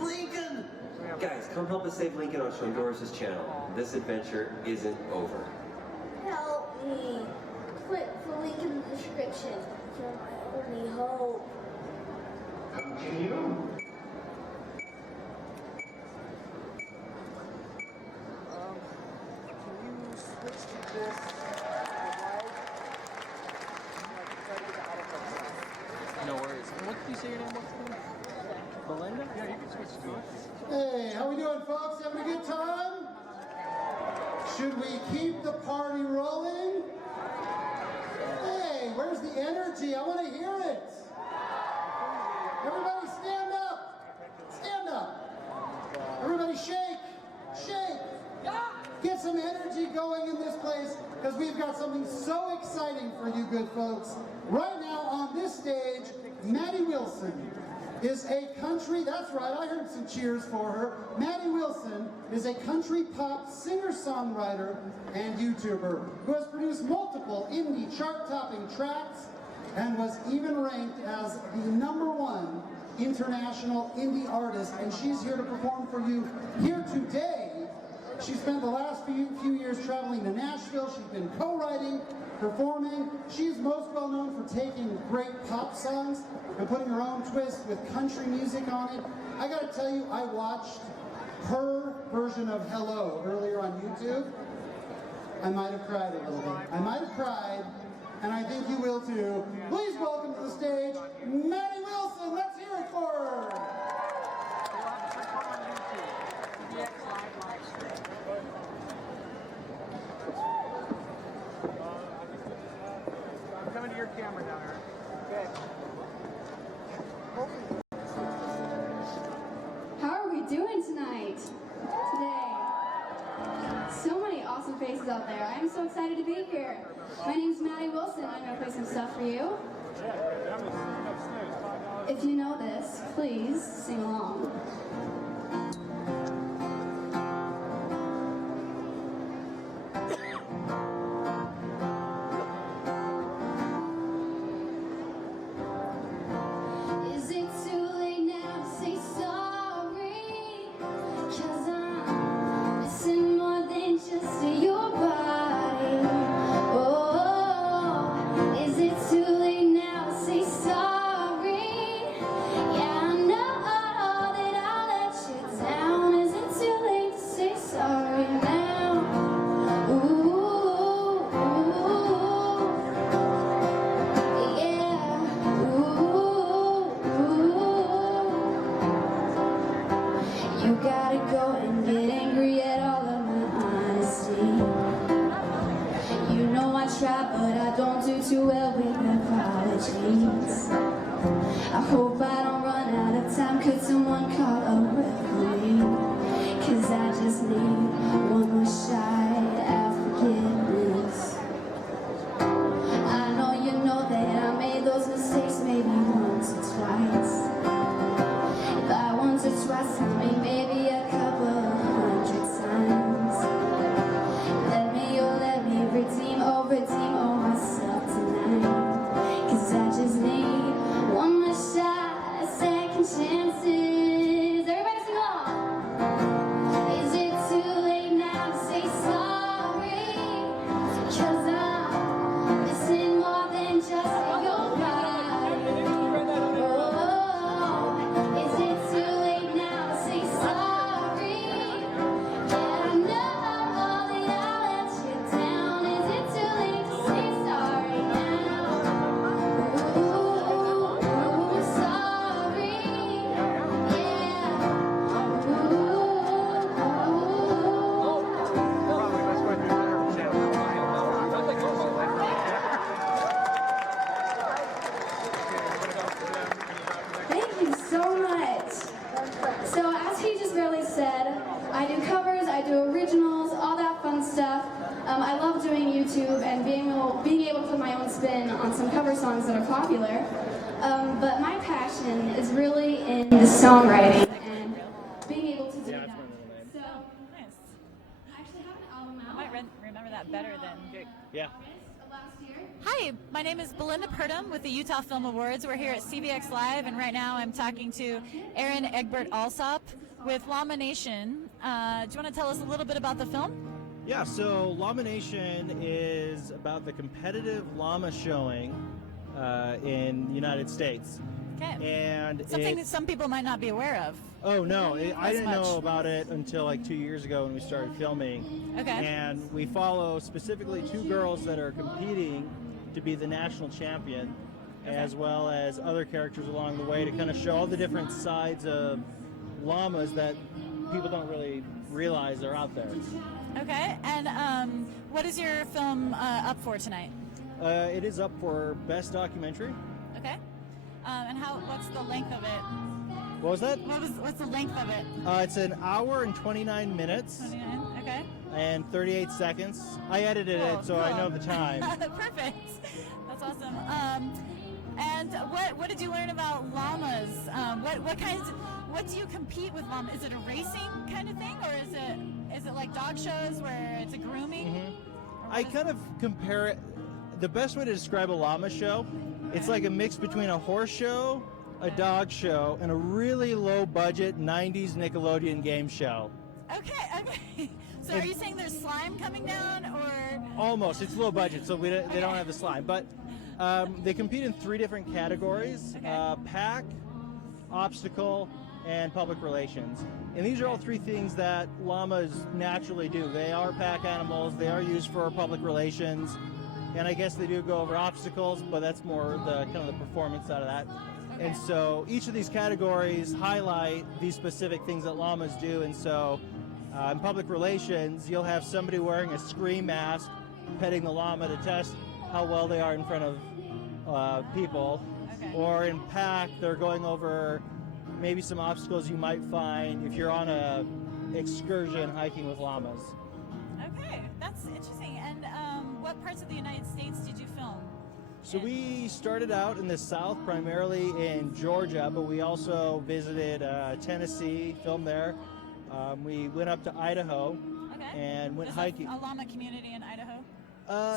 Lincoln! Guys, come help us save Lincoln on Honduras' channel. This adventure isn't over. Help me. Click the link in the description. You're my only hope. Continue. Can you switch to this? No worries. What did you say your name was? Belinda? Yeah, you can switch to it. Hey, how we doing, folks? Having a good time? Should we keep the party rolling? Hey, where's the energy? I want to hear it. Everybody stand up. Stand up. Everybody shake. Shake. Get some energy going in this place because we've got something so exciting for you good folks. Right now on this stage, Maddie Wilson is a country, that's right, I heard some cheers for her. Maddie Wilson is a country pop singer-songwriter and YouTuber who has produced multiple indie chart-topping tracks and was even ranked as the #1 international indie artist, and she's here to perform for you here today. She spent the last few years traveling to Nashville. She's been co-writing, performing. She's most well known for taking great pop songs and putting her own twist with country music on it. I gotta tell you, I watched her version of Hello earlier on YouTube. I might have cried a little bit. I might have cried, and I think you will too. Please welcome to the stage, Maddie Wilson. Let's hear it for her. CVX live stream. I'm coming to your camera now, Eric. Okay. How are we doing tonight? Today? So many awesome faces out there. I am so excited to be here. My name's Maddie Wilson. I'm going to play some stuff for you. If you know this, please sing along. Is it too late now to say sorry? 'Cause I'm missing more than just your body. Oh, is it too late now to say sorry? Yeah, I know that I let you down. Is it too late to say sorry now? Ooh, yeah, you gotta go and get angry at all of my honesty. You know I try, but I don't do too well with apologies. I hope I don't run out of time. Could someone call a referee? 'Cause I just need one more shot at forgiveness. I know you know that I made those mistakes maybe once or twice. By once or twice, I mean maybe a couple hundred times. Let me redeem all myself tonight. 'Cause I just need one more shot, second chances. Everybody sing along. Is it too late now to say sorry? 'Cause I'm missing more than just your body. Oh, is it too late now to say sorry? Yeah, I know that I let you down. Is it too late to say sorry now? Ooh, sorry. Yeah. Thank you so much. So as he just really said, I do covers, I do originals, all that fun stuff. I love doing YouTube and being able to put my own spin on some cover songs that are popular. But my passion is really in the songwriting and being able to do that. So, Nice. I actually have an album out. I might remember that better than. Yeah. Hi, my name is Belinda Purdom with the Utah Film Awards. We're here at CVX Live, and right now I'm talking to Aaron Egbert Alsop with Lamination. Do you want to tell us a little bit about the film? Yeah, so Lamination is about the competitive llama showing in the United States. Okay. And something that some people might not be aware of. Oh no, I didn't much. know about it until like 2 years ago when we started filming. Okay. And we follow specifically 2 girls that are competing to be the national champion, as well as other characters along the way to kind of show all the different sides of llamas that people don't really realize are out there. Okay, and what is your film up for tonight? It is up for Best Documentary. Okay. And what's the length of it? What was that? What's the length of it? It's an hour and 29 minutes. 29, okay. And 38 seconds. I edited it, so I know the time. Perfect. That's awesome. And what did you learn about llamas? What do you compete with llamas? Is it a racing kind of thing, or is it like dog shows where it's a grooming? Mm-hmm. I kind of compare it. The best way to describe a llama show, it's like a mix between a horse show, a dog show, and a really low budget 90s Nickelodeon game show. Okay. So are you saying there's slime coming down, or? Almost. It's low budget, so they don't have the slime. But they compete in 3 different categories: pack, obstacle, and public relations. And these are all 3 things that llamas naturally do. They are pack animals. They are used for public relations. And I guess they do go over obstacles, but that's more the kind of the performance side of that. Okay. And so each of these categories highlight these specific things that llamas do. And so in public relations, you'll have somebody wearing a scream mask petting the llama to test how well they are in front of people. Okay. Or in pack, they're going over maybe some obstacles you might find if you're on a excursion hiking with llamas. Okay, that's interesting. And what parts of the United States did you film? So we started out in the South, primarily in Georgia, but we also visited Tennessee, filmed there. We went up to Idaho and went hiking. A llama community in Idaho?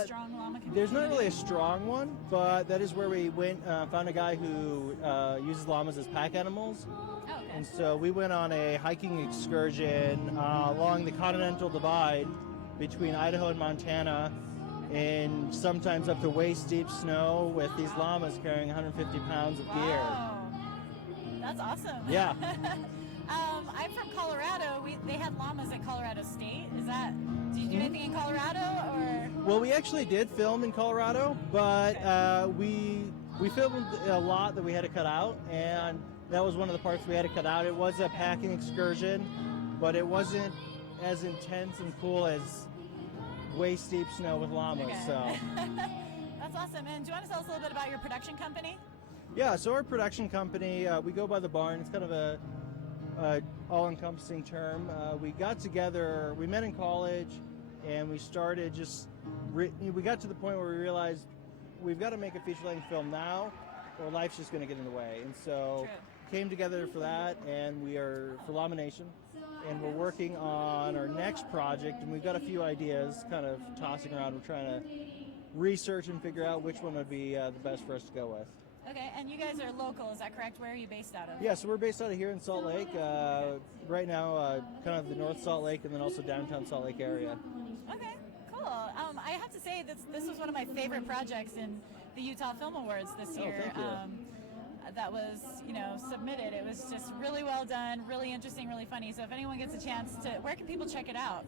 Strong llama community? There's not really a strong one, but that is where we went, found a guy who uses llamas as pack animals. Oh, okay. And so we went on a hiking excursion along the Continental Divide between Idaho and Montana, in sometimes up to waist-deep snow with these llamas carrying 150 pounds of gear. Wow. That's awesome. Yeah. I'm from Colorado. They had llamas at Colorado State. Did you do anything in Colorado, or? Well, we actually did film in Colorado, but we filmed a lot that we had to cut out, and that was one of the parts we had to cut out. It was a packing excursion, but it wasn't as intense and cool as waist-deep snow with llamas. Okay. So That's awesome. And do you want to tell us a little bit about your production company? yeah, so our production company, we go by the barn. It's kind of a all-encompassing term. We got together, we met in college, and we started we got to the point where we realized we've got to make a feature-length film now, or life's just going to get in the way. And so came together for that, and we are for Lamination, and we're working on our next project, and we've got a few ideas kind of tossing around. We're trying to research and figure out which one would be the best for us to go with. Okay, and you guys are local, is that correct? Where are you based out of? Yeah, so we're based out of here in Salt Lake. Right now, kind of the North Salt Lake and then also downtown Salt Lake area. Okay, cool. I have to say this was one of my favorite projects in the Utah Film Awards this year. Thank you. That was, submitted. It was just really well done, really interesting, really funny. So if anyone gets a chance where can people check it out?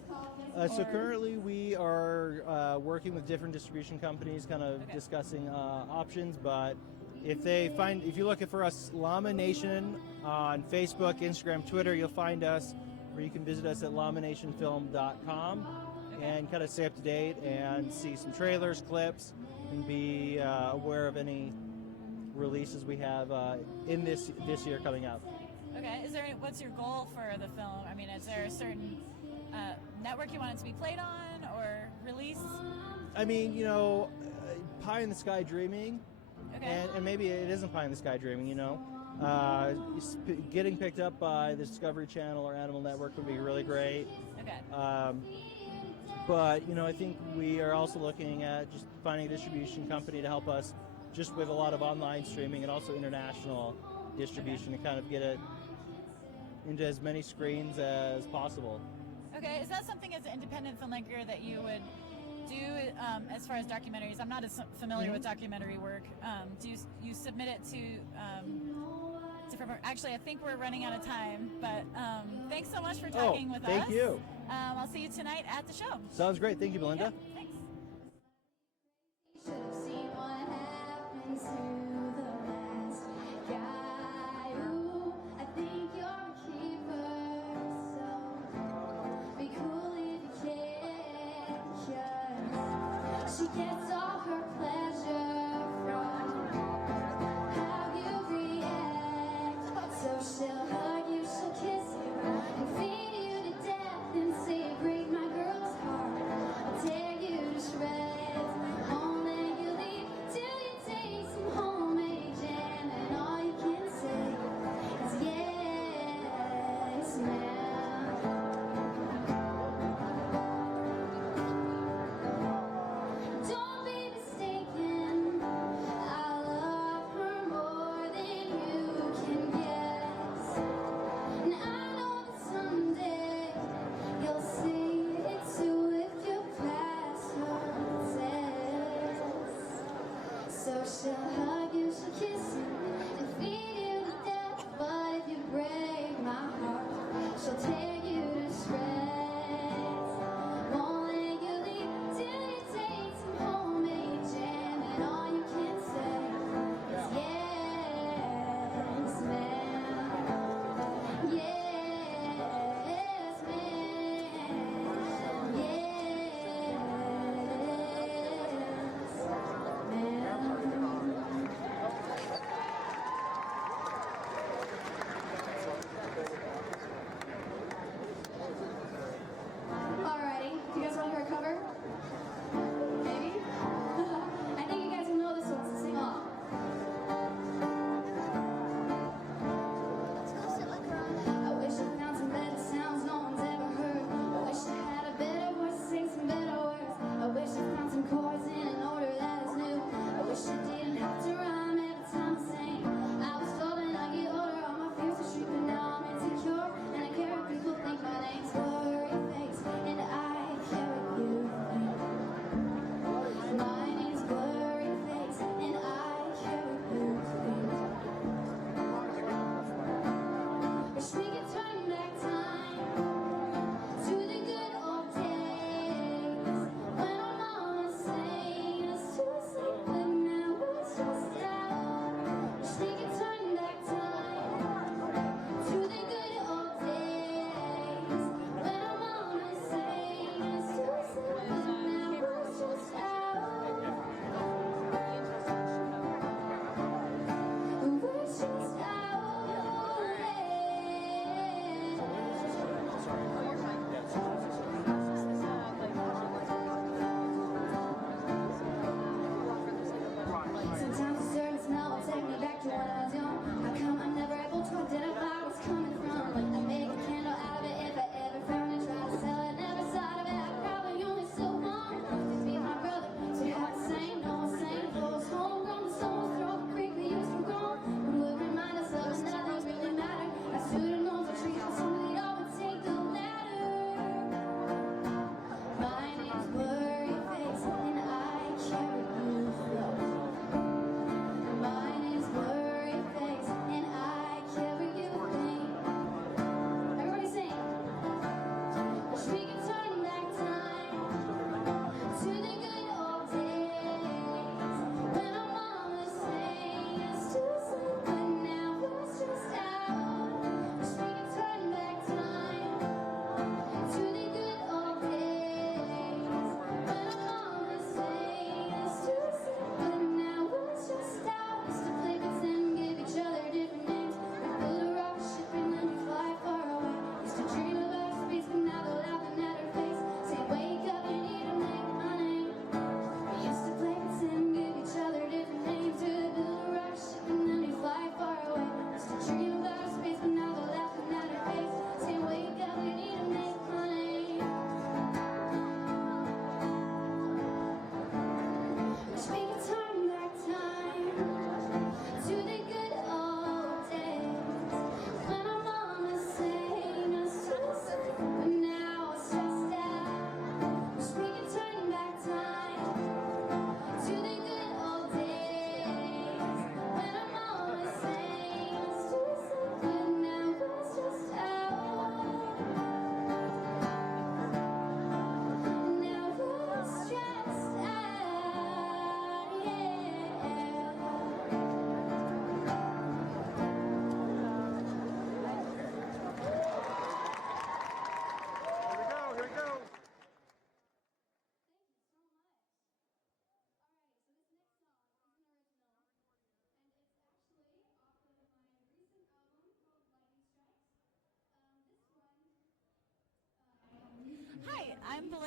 So currently we are working with different distribution companies, kind of discussing options, but if you look for us, Lamination on Facebook, Instagram, Twitter, you'll find us, or you can visit us at laminationfilm.com and kind of stay up to date and see some trailers, clips, and be aware of any releases we have in this year coming up. Okay, what's your goal for the film? I mean, is there a certain network you want it to be played on or released? I mean, pie in the sky dreaming, and maybe it isn't pie in the sky dreaming. Getting picked up by the Discovery Channel or Animal Network would be really great. Okay. But I think we are also looking at just finding a distribution company to help us just with a lot of online streaming and also international distribution to kind of get it into as many screens as possible. Okay, is that something as an independent filmmaker that you would do as far as documentaries? I'm not as familiar with documentary work. Do you submit it to different? Actually, I think we're running out of time, but thanks so much for talking with us. Thank you. I'll see you tonight at the show. Sounds great. Thank you, Belinda. Yep, thanks. Should have seen what happened to the last guy. Ooh, I think you're a keeper, so be cool if you can, 'cause she gets all her pleasure from how you react. So she'll hug you, she'll kiss you, and feed you to death and say, break my girl's heart. I'll tear you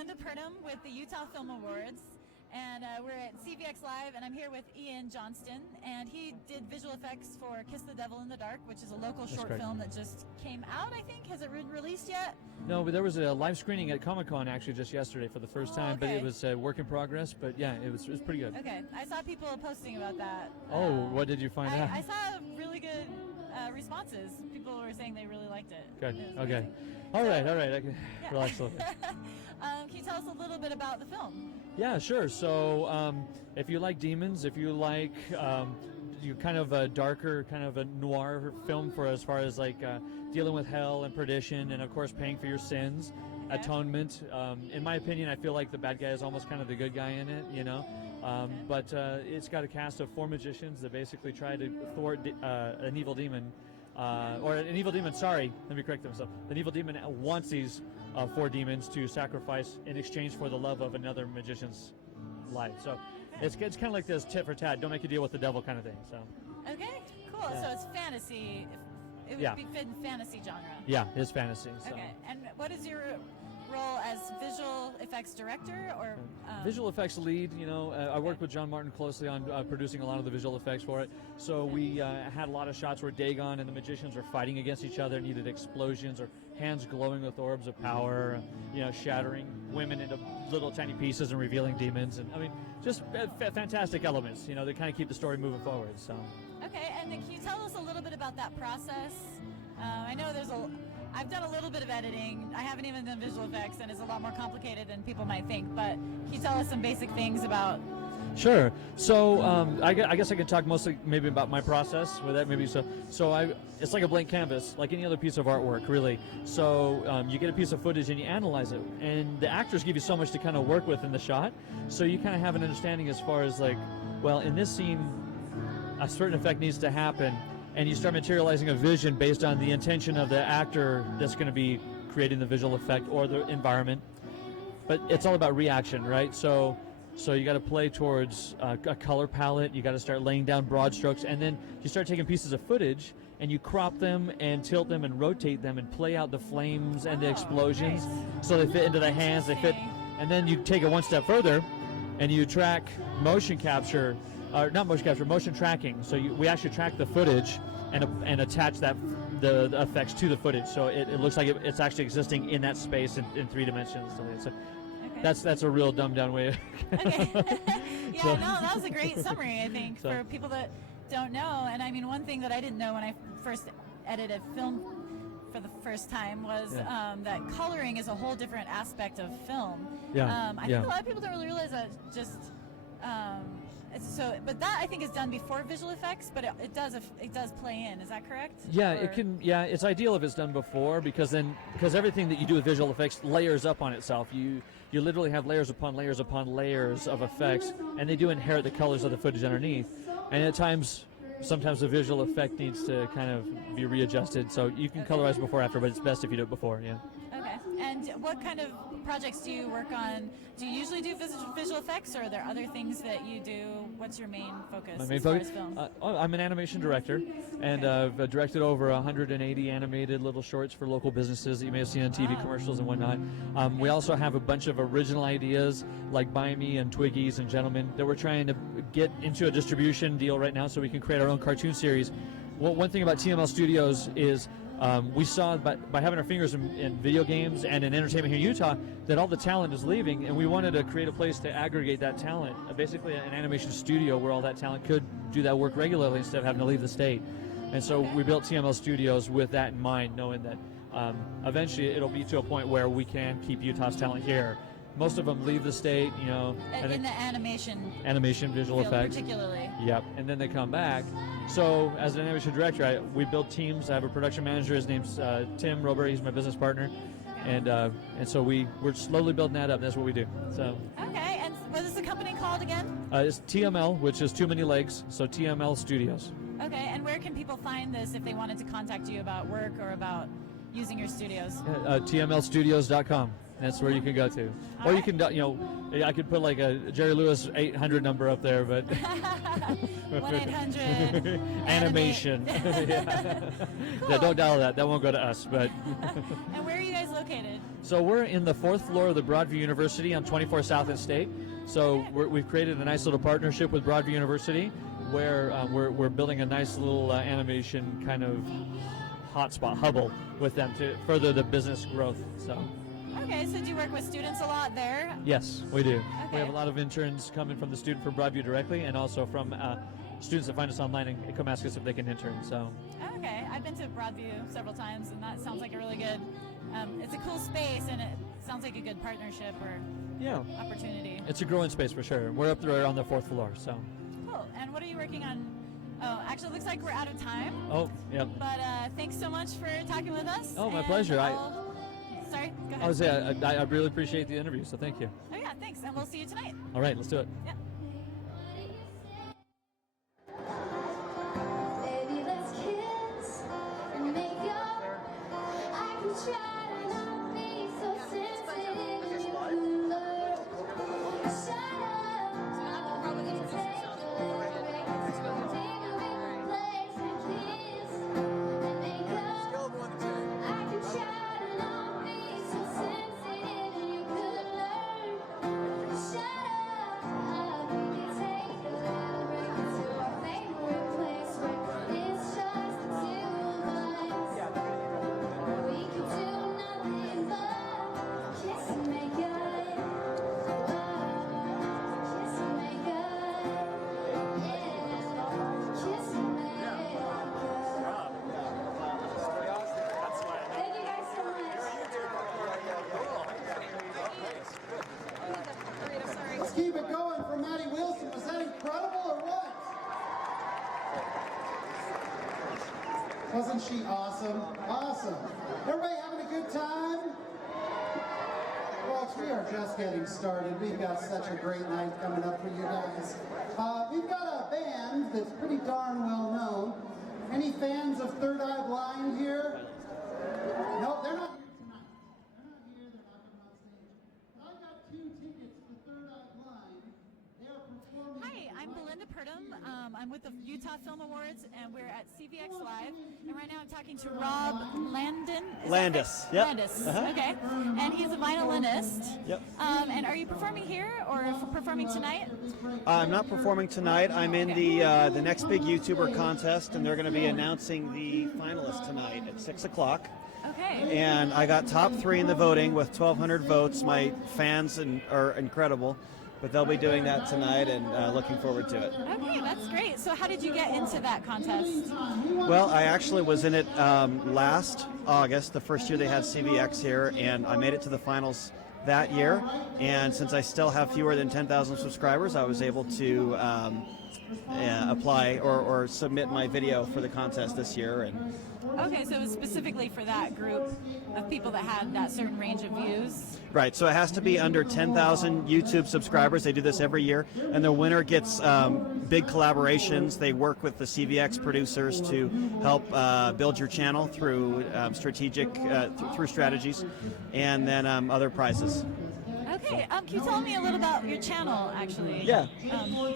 Linda Purdom with the Utah Film Awards, and we're at CVX Live, and I'm here with Ian Johnston, and he did visual effects for Kiss the Devil in the Dark, which is a local short film that just came out, I think. Has it been released yet? No, but there was a live screening at Comic-Con actually just yesterday for the first time, but it was a work in progress, but yeah, it was pretty good. Okay, I saw people posting about that. Oh, what did you find out? I saw really good responses. People were saying they really liked it. Good, okay. Amazing. All right, I can relax a little bit. Can you tell us a little bit about the film? Yeah, sure. So if you like demons, if you like you kind of a darker, kind of a noir film for as far as like dealing with hell and perdition and of course paying for your sins, atonement. In my opinion, I feel like the bad guy is almost kind of the good guy in it, you know. But it's got a cast of 4 magicians that basically try to thwart an evil demon. Or an evil demon, sorry, let me correct myself. An evil demon wants these 4 demons to sacrifice in exchange for the love of another magician's life. So it's kind of like this tit for tat, don't make a deal with the devil kind of thing. So. Okay, cool. Yeah. So it's fantasy. It would be fit in fantasy genre. Yeah, it's fantasy. So. Okay, and what is your role as visual effects director or visual effects lead? You know, I worked with John Martin closely on producing a lot of the visual effects for it. So we had a lot of shots where Dagon and the magicians were fighting against each other, needed explosions or hands glowing with orbs of power, you know, shattering women into little tiny pieces and revealing demons, and I mean, just fantastic elements. You know, they kind of keep the story moving forward. So. Okay, and then can you tell us a little bit about that process? I know I've done a little bit of editing. I haven't even done visual effects, and it's a lot more complicated than people might think. But can you tell us some basic things about? Sure. So I guess I could talk mostly maybe about my process with that. Maybe so. It's like a blank canvas, like any other piece of artwork, really. So you get a piece of footage and you analyze it, and the actors give you so much to kind of work with in the shot. So you kind of have an understanding as far as like, well, in this scene, a certain effect needs to happen. And you start materializing a vision based on the intention of the actor that's going to be creating the visual effect or the environment. But it's all about reaction, right? So you got to play towards a color palette. You got to start laying down broad strokes, and then you start taking pieces of footage and you crop them and tilt them and rotate them and play out the flames and the explosions, so they fit into the hands. They fit, and then you take it one step further, and you track motion capture. Not motion capture, motion tracking. So we actually track the footage and attach the effects to the footage. So it looks like it's actually existing in that space in 3 dimensions. So that's a real dumbed down way. Okay. No, that was a great summary, I think, for people that don't know. And I mean, one thing that I didn't know when I first edited film for the first time was that coloring is a whole different aspect of film. I think a lot of people don't really realize that just... but that I think is done before visual effects, but it does play in. Is that correct? Yeah, it can. Yeah, it's ideal if it's done before, because everything that you do with visual effects layers up on itself. You literally have layers upon layers upon layers of effects, and they do inherit the colors of the footage underneath. And at times, sometimes the visual effect needs to kind of be readjusted. So you can colorize before or after, but it's best if you do it before. Yeah. Okay. And what kind of projects do you work on? Do you usually do visual effects, or are there other things that you do? What's your main focus? My main as far focus? as film? I'm an animation director, and I've directed over 180 animated little shorts for local businesses that you may have seen on TV commercials and whatnot. We also have a bunch of original ideas like Buy Me and Twiggies and Gentlemen that we're trying to get into a distribution deal right now so we can create our own cartoon series. Well, one thing about TML Studios is we saw by having our fingers in video games and in entertainment here in Utah that all the talent is leaving, and we wanted to create a place to aggregate that talent, basically an animation studio where all that talent could do that work regularly instead of having to leave the state. And so we built TML Studios with that in mind, knowing that eventually it'll be to a point where we can keep Utah's talent here. Most of them leave the state, you know. In the animation visual effects. Particularly. Yep, and then they come back. So as an animation director, we build teams. I have a production manager. His name's Tim Rober. He's my business partner. And so we're slowly building that up. That's what we do. So. Okay, and what is the company called again? It's TML, which is Too Many Legs, so TML Studios. Okay, and where can people find this if they wanted to contact you about work or about using your studios? TMLstudios.com. That's where you can go to. Or you can, I could put like a Jerry Lewis 800 number up there, but 1-800 animation. Yeah. Yeah, don't dial that. That won't go to us. But And where are you guys located? so we're in the 4th floor of the Broadview University on 24 South and State. So we've created a nice little partnership with Broadview University, where we're building a nice little animation kind of hotspot hubble with them to further the business growth. So. Okay, so do you work with students a lot there? Yes, we do. Okay. We have a lot of interns coming from the student from Broadview directly, and also from students that find us online and come ask us if they can intern. So. Okay, I've been to Broadview several times, and that sounds like a really good. It's a cool space, and it sounds like a good partnership or opportunity. It's a growing space for sure. We're up there on the 4th floor. So. Cool. And what are you working on? Oh, actually, it looks like we're out of time. Oh, yep. But thanks so much for talking with us. Oh, my pleasure. Sorry, go ahead. I was I really appreciate the interview, so thank you. Oh yeah, thanks, and we'll see you tonight. All right, let's do it. Yeah. Baby, let's kiss and make up. I can try to not be so sensitive and you can learn. Shut up, we can take a little break. Let's go deeper in the place and kiss and make up. I can try to not be so sensitive and you could learn. Shut up, we can take a little break to our favorite place where it's just the two of us. We can do nothing but kiss and make up. Kiss and make up. Yeah, kiss and make up. Thank you guys so much. Let's keep it going for Maddie Wilson. Was that incredible or what? Wasn't she awesome? Awesome. Everybody having a good time? Folks, we are just getting started. We've got such a great night coming up for you guys. We've got a band that's pretty darn well known. Any fans of Third Eye Blind here? No, they're not here tonight. They're not here. They're not coming on stage. But I got 2 tickets for Third Eye Blind. They are performing. Hi, I'm Belinda Purdom. I'm with the Utah Film Awards, and we're at CVX Live. And right now I'm talking to Rob Landon. Landis, yep. Landis, Uh-huh. okay. And he's a violinist. Yep. And are you performing here or performing tonight? I'm not performing tonight. I'm in the next big YouTuber contest, and they're going to be announcing the finalists tonight at 6 o'clock. Okay. And I got top 3 in the voting with 1,200 votes. My fans are incredible, but they'll be doing that tonight, and looking forward to it. Okay, that's great. So how did you get into that contest? Well, I actually was in it last August, the first year they had CVX here, and I made it to the finals that year. And since I still have fewer than 10,000 subscribers, I was able to apply or submit my video for the contest this year. And Okay, so it was specifically for that group of people that had that certain range of views. right, so it has to be under 10,000 YouTube subscribers. They do this every year, and the winner gets big collaborations. They work with the CVX producers to help build your channel through through strategies, and then other prizes. Okay, can you tell me a little about your channel, actually? Yeah.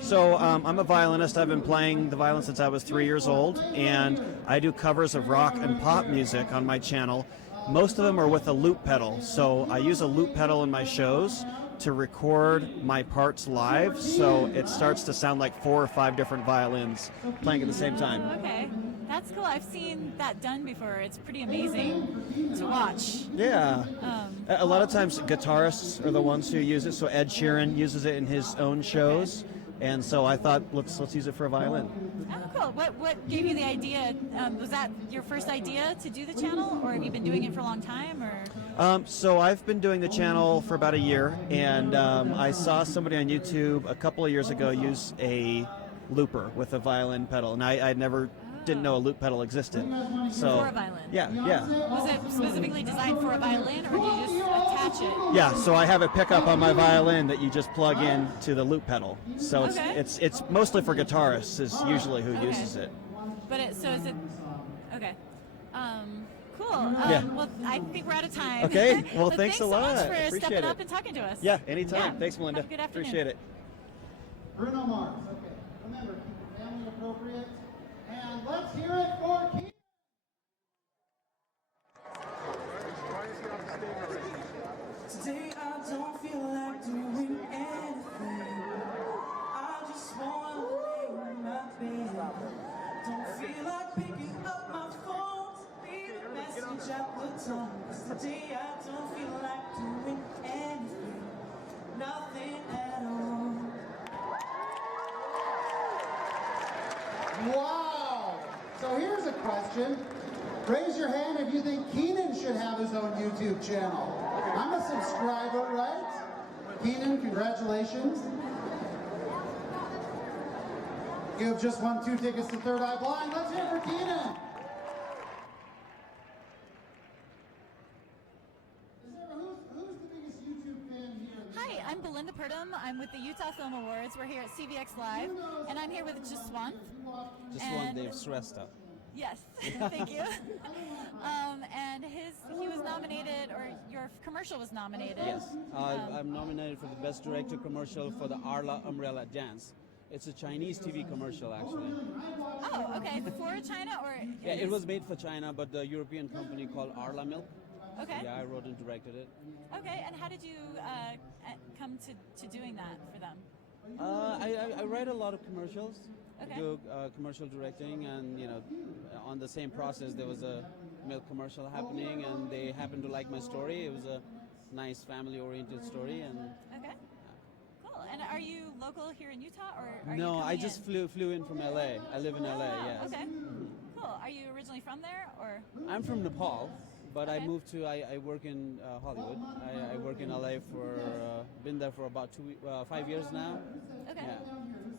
So I'm a violinist. I've been playing the violin since I was 3 years old, and I do covers of rock and pop music on my channel. Most of them are with a loop pedal. So I use a loop pedal in my shows to record my parts live, so it starts to sound like 4 or 5 different violins playing at the same time. Okay, that's cool. I've seen that done before. It's pretty amazing to watch. Yeah. A lot of times guitarists are the ones who use it. So Ed Sheeran uses it in his own shows, and so I thought let's use it for a violin. Oh, cool. What gave you the idea? Was that your first idea to do the channel, or have you been doing it for a long time? Or So I've been doing the channel for about a year, and I saw somebody on YouTube a couple of years ago use a looper with a violin pedal, and I didn't know a loop pedal existed. So for a violin? Yeah. Was it specifically designed for a violin, or do you just attach it? Yeah, so I have a pickup on my violin that you just plug in to the loop pedal. So Okay. it's mostly for guitarists is usually who uses it. But is it okay? Cool. Yeah. Well, I think we're out of time. Okay. Well, But thanks a so lot. much for Appreciate stepping it. up and talking to us. Yeah, anytime. Yeah. Thanks, Melinda. Have a good afternoon. Appreciate it. Bruno Mars. Okay. Remember, keep it family appropriate. And let's hear it for Keith. Today I don't feel like doing anything. I just wanna lay in my bed. Don't feel like picking up my phone to leave a message at the tone. 'Cause today I don't feel like doing anything. Nothing at all. Wow! So here's a question. Raise your hand if you think Keenan should have his own YouTube channel. I'm a subscriber, right? Keenan, congratulations. You have just won 2 tickets to Third Eye Blind. Let's hear it for Keenan. Who's the biggest YouTube fan here? Hi, I'm Belinda Purdom. I'm with the Utah Film Awards. We're here at CVX Live, and I'm here with Jaswant. Dev Shrestha. Yes, thank you. And he was nominated, or your commercial was nominated. Yes, I'm nominated for the Best Director commercial for the Arla Umbrella Dance. It's a Chinese TV commercial, actually. Oh, okay. For China, or Yeah, it was made for China, but the European company called Arla Milk. Okay. Yeah, I wrote and directed it. Okay, and how did you come to doing that for them? I write a lot of commercials. Okay. I do commercial directing, and on the same process there was a milk commercial happening, and they happened to like my story. It was a nice family-oriented story, and Okay. Cool. And are you local here in Utah, or are you no, coming I just flew in from LA. I live in LA. Yes. Okay. Cool. Are you originally from there, or? I'm from Nepal, but Okay. I moved to. I work in Hollywood. I work in LA for been there for about 5 years now. Okay. Yeah.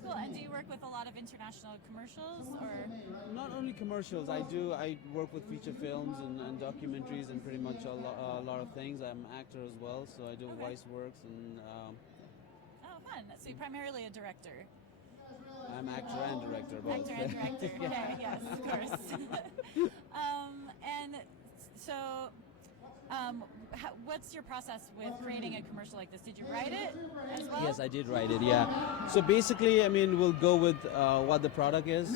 Cool. And do you work with a lot of international commercials, or? Not only commercials, I work with feature films and documentaries and pretty much a lot of things. I'm an actor as well, so I do voice works and. Oh, fun. So you're primarily a director. I'm actor and director both. Actor and director. Okay. Yes, of course. And so, what's your process with creating a commercial like this? Did you write it as well? Yes, I did write it. Yeah. So basically, I mean, we'll go with what the product is,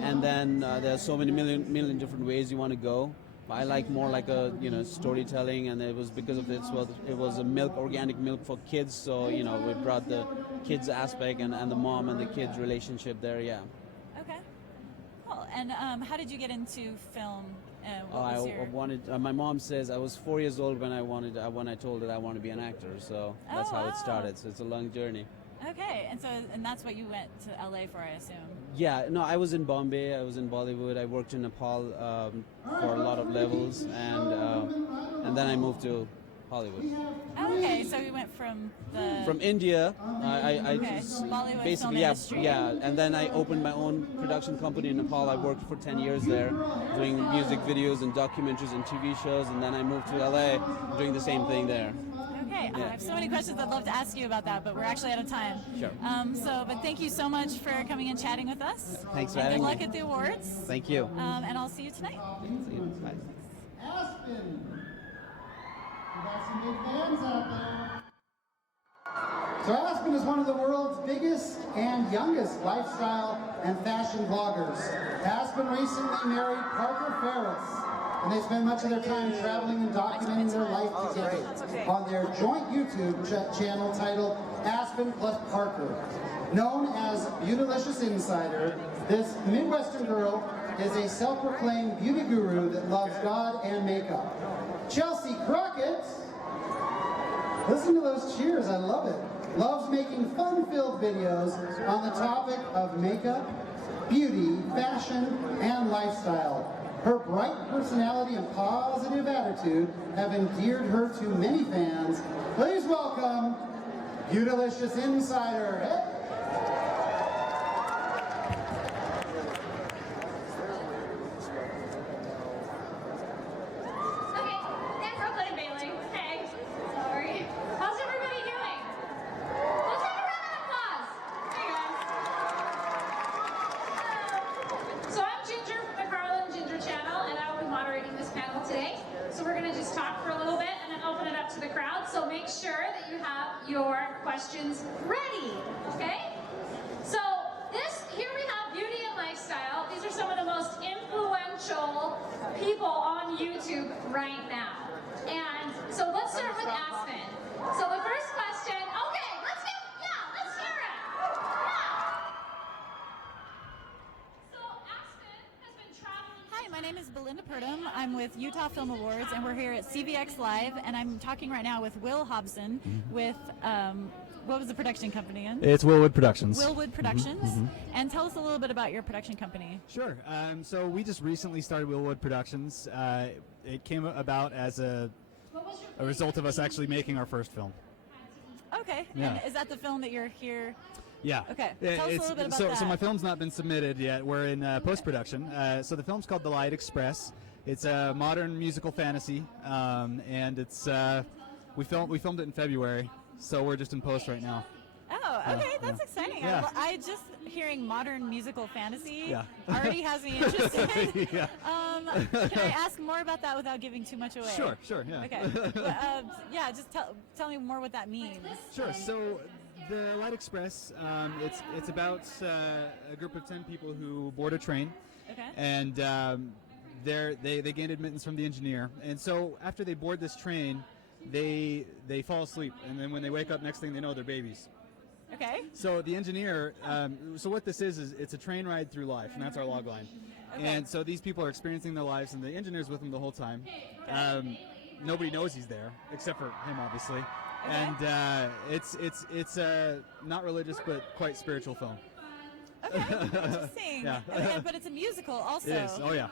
and then there's so many million different ways you want to go. I like more like a storytelling, and it was because of this. Well, it was a organic milk for kids, so we brought the kids aspect and the mom and the kids relationship there. Yeah. Okay. Cool. And how did you get into film? I wanted. My mom says I was 4 years old when I told her I want to be an actor. So that's how it started. So it's a long journey. Okay, and that's what you went to LA for, I assume. Yeah, no, I was in Bombay. I was in Bollywood. I worked in Nepal for a lot of levels, and then I moved to Hollywood. Okay, so we went from India. I Bollywood basically film industry. and then I opened my own production company in Nepal. I worked for 10 years there, doing music videos and documentaries and TV shows, and then I moved to LA, doing the same thing there. Okay, I have so many questions I'd love to ask you about that, but we're actually out of time. Sure. But thank you so much for coming and chatting with us. Thanks for and having good luck me. at the awards. Thank you. And I'll see you tonight. See you. Bye. Aspen. We got some big fans out there. So Aspen is one of the world's biggest and youngest lifestyle and fashion vloggers. Aspen recently married Parker Ferris, and they spend much of their time traveling and documenting their life together on their joint YouTube channel titled Aspen plus Parker. Known as Beautylicious Insider, this Midwestern girl is a self-proclaimed beauty guru that loves God and makeup. Chelsea Crockett, listen to those cheers, I love it, loves making fun-filled videos on the topic of makeup, beauty, fashion, and lifestyle. Her bright personality and positive attitude have endeared her to many fans. Please welcome Beautylicious Insider. Hey. to the crowd, so make sure that you have your questions ready, okay? So here we have beauty and lifestyle. These are some of the most influential people on YouTube right now. And so let's start with Aspen. So the first question, okay, let's hear it. Yeah. So Aspen has been traveling. Hi, my name is Belinda Purdom. I'm with Utah Film Awards, and we're here at CVX Live, and I'm talking right now with Will Hobson with, what was the production company in? It's Willwood Productions. Willwood Productions. And tell us a little bit about your production company. Sure. So we just recently started Willwood Productions. It came about as a result of us actually making our first film. Okay. Yeah. And is that the film that you're here? Yeah. Okay. Tell us a little bit about that. So my film's not been submitted yet. We're in post-production. So the film's called The Light Express. It's a modern musical fantasy, and it's we filmed it in February. So we're just in post right now. Oh, okay, that's exciting. Yeah. I just hearing modern musical fantasy already has me interested. Yeah. Can I ask more about that without giving too much away? Sure, yeah. Okay. Yeah, just tell me more what that means. Sure. So the Light Express, it's about a group of 10 people who board a train. Okay. And they gain admittance from the engineer. And so after they board this train, they fall asleep, and then when they wake up, next thing they know, they're babies. Okay. So the engineer, so what this is it's a train ride through life, and that's our log line. Okay. And so these people are experiencing their lives, and the engineer's with them the whole time. Nobody knows he's there, except for him, obviously. Okay. And it's a not religious but quite spiritual film. Okay, interesting. Yeah. But it's a musical also. It is. Oh yeah.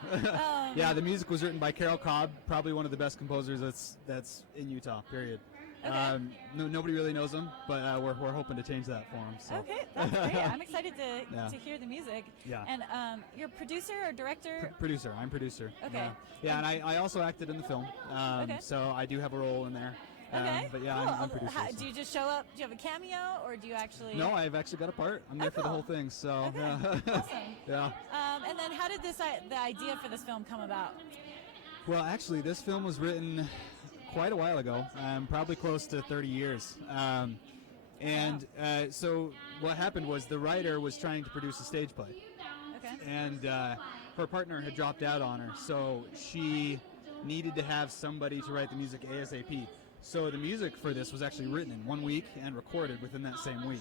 Yeah, the music was written by Carol Cobb, probably one of the best composers that's in Utah. Period. Okay. Nobody really knows him, but we're hoping to change that for him. So. Okay, that's great. I'm excited to hear the music. Yeah. And you're producer or director? Producer. I'm producer. Okay. Yeah, and I also acted in the film, so I do have a role in there. Okay. But yeah, cool. I'm producer. Do you just show up? Do you have a cameo, or do you actually? No, I've actually got a part. I'm there for the whole thing. So. Okay. Awesome. Yeah. And then how did the idea for this film come about? Well, actually, this film was written quite a while ago, probably close to 30 years. So what happened was the writer was trying to produce a stage play. Okay. And her partner had dropped out on her, so she needed to have somebody to write the music ASAP. So the music for this was actually written in 1 week and recorded within that same week.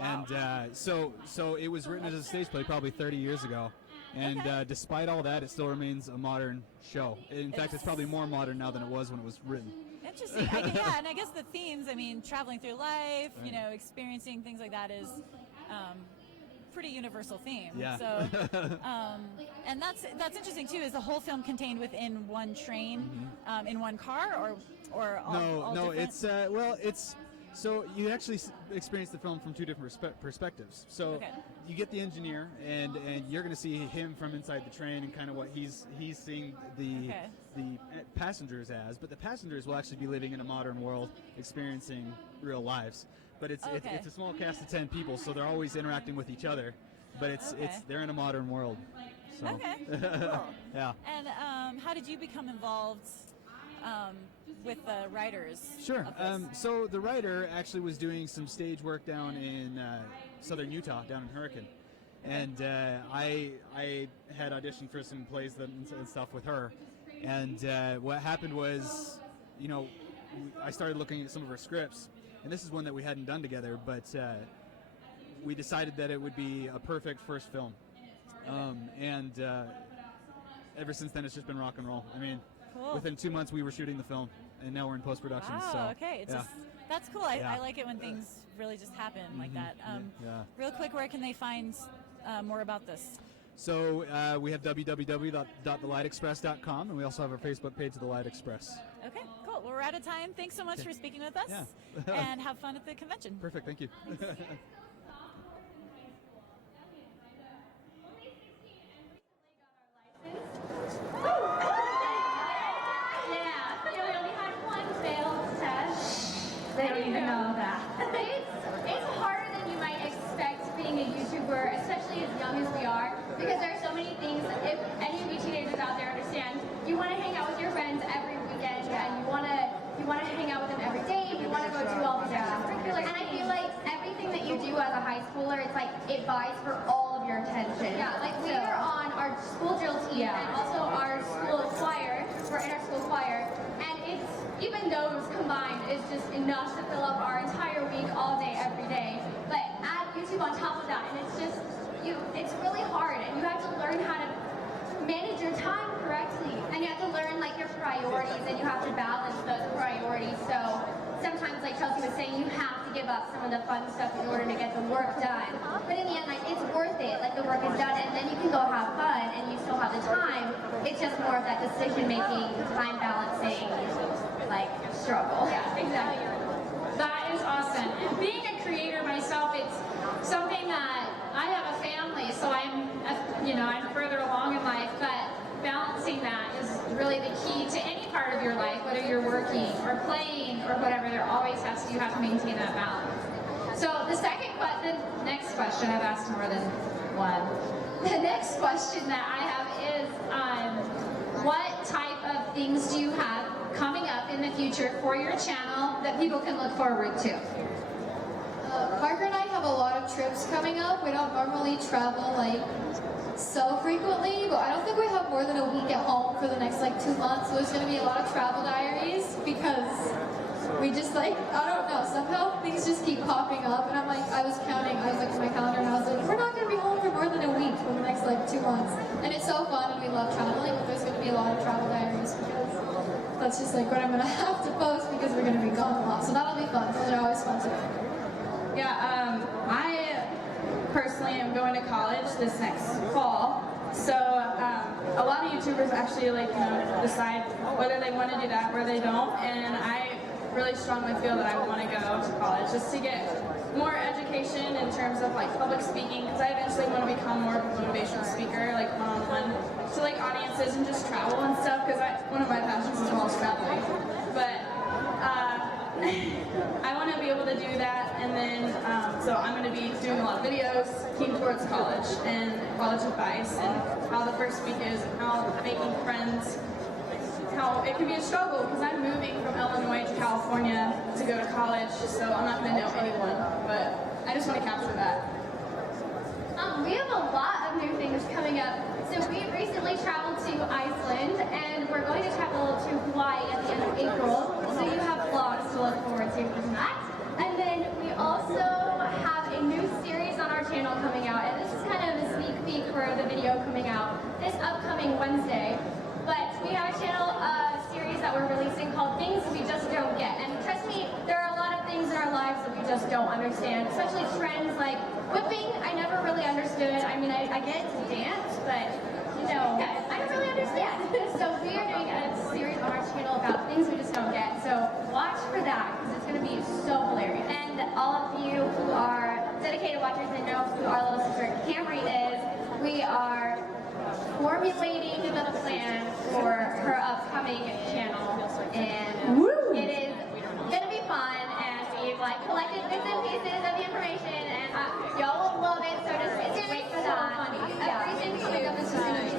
Wow. And so it was written as a stage play probably 30 years ago. And despite all that, it still remains a modern show. In fact, it's probably more modern now than it was when it was written. Interesting. Yeah, and I guess the themes, I mean, traveling through life, you know, experiencing things like that is pretty universal theme. Yeah. So, and that's interesting too. Is the whole film contained within one train, in one car, or all No, different? it's so you actually experience the film from two different perspectives. So you get the engineer, and you're going to see him from inside the train and kind of what he's seeing the passengers as. But the passengers will actually be living in a modern world, experiencing real lives. But it's a small cast of 10 people, so they're always interacting with each other. But they're in a modern world. So. Okay. Cool. Yeah. And how did you become involved with the writers? Sure. of this? So the writer actually was doing some stage work down in southern Utah, down in Hurricane, and I had auditioned for some plays and stuff with her. And what happened was, you know, I started looking at some of her scripts, and this is one that we hadn't done together, but we decided that it would be a perfect first film. And ever since then, it's just been rock and roll. I mean, Cool. within 2 months, we were shooting the film, and now we're in post-production. Wow, so, okay. yeah. That's cool. I like it when things really just happen like that. Yeah. Real quick, where can they find more about this? So we have www.thelightexpress.com, and we also have our Facebook page, The Light Express. Okay, cool. Well, we're out of time. Thanks so much for speaking with us. Yeah. And have fun at the convention. Perfect. Thank you. We only had one failed test. They don't even know that. It's harder than you might expect being a YouTuber, especially as young as we are, because there are so many things. If any of you teenagers out there understand, you want to hang out with your friends every weekend, and you want to hang out with schooler, and I feel like everything that you do as a high schooler, it's like it buys for all of your attention. Yeah, like we are on our school drill team and also our school choir. We're in our school choir, and it's even those combined is just enough to fill up our entire week, all day, every day. But add YouTube on top of that, and it's just it's really hard, and you have to learn how to manage your time correctly, and you have to learn like your priorities, and you have to balance those priorities. So sometimes, like Chelsea was saying, you have to give up some of the fun stuff in order to get the work done. But in the end, like it's worth it. Like the work is done, and then you can go have fun, and you still have the time. It's just more of that decision making, time balancing, like struggle. Yeah, exactly. That is awesome. And being a creator myself, it's something that I have a family, so I'm further along in life, but balancing that is really the key to any part of your life, whether you're working or playing or whatever. You have to maintain that balance. So the next question, I've asked more than one. The next question that I have is, what type of things do you have coming up in the future for your channel that people can look forward to? Parker and I have a lot of trips coming up. We don't normally travel like so frequently, but I don't think we have more than a week at home for the next like 2 months. So there's going to be a lot of travel diaries because we just like, I don't know, somehow things just keep popping up. And I was looking at my calendar and I was like, we're not going to be home for more than a week for the next like 2 months. And it's so fun and we love traveling, but there's going to be a lot of travel diaries because that's just like what I'm going to have to post because we're going to be gone a lot. So that'll be fun. Those are always fun to do. Yeah, I personally am going to college this next fall, so a lot of YouTubers actually decide whether they want to do that or they don't, and I really strongly feel that I want to go to college just to get more education in terms of like public speaking, because I eventually want to become more of a motivational speaker, like one-on-one to like audiences and just travel and stuff, because one of my passions as well is traveling. But I want to be able to do that, and then so I'm going to be doing a lot of videos keen towards college and college advice and how the first week is, how making friends, how it can be a struggle because I'm moving from Illinois to California to go to college, so I'm not going to know anyone, but I just want to capture that. We have a lot of new things coming up. So we recently traveled to Iceland, and we're going to travel to Hawaii at the end of April. So you have vlogs to look forward to from that. And then we also have a new series on our channel coming out, and this is kind of a sneak peek for the video coming out this upcoming Wednesday. But we have a channel series that we're releasing called Things We Just Don't Get. And trust me, there are a lot of things in our lives that we just don't understand, especially trends like whipping. I never really understood. I mean, I get to dance, but I don't really understand. So we are doing a series on our channel about things we just don't get. So watch for that because it's going to be so hilarious. And all of you who are dedicated watchers and know who our little sister Camry is, we are formulating the plan for her upcoming channel, and it is going to be fun, and we've collected bits and pieces of the information, and y'all will love it, so just wait for that. Everything's coming up, it's just going to be so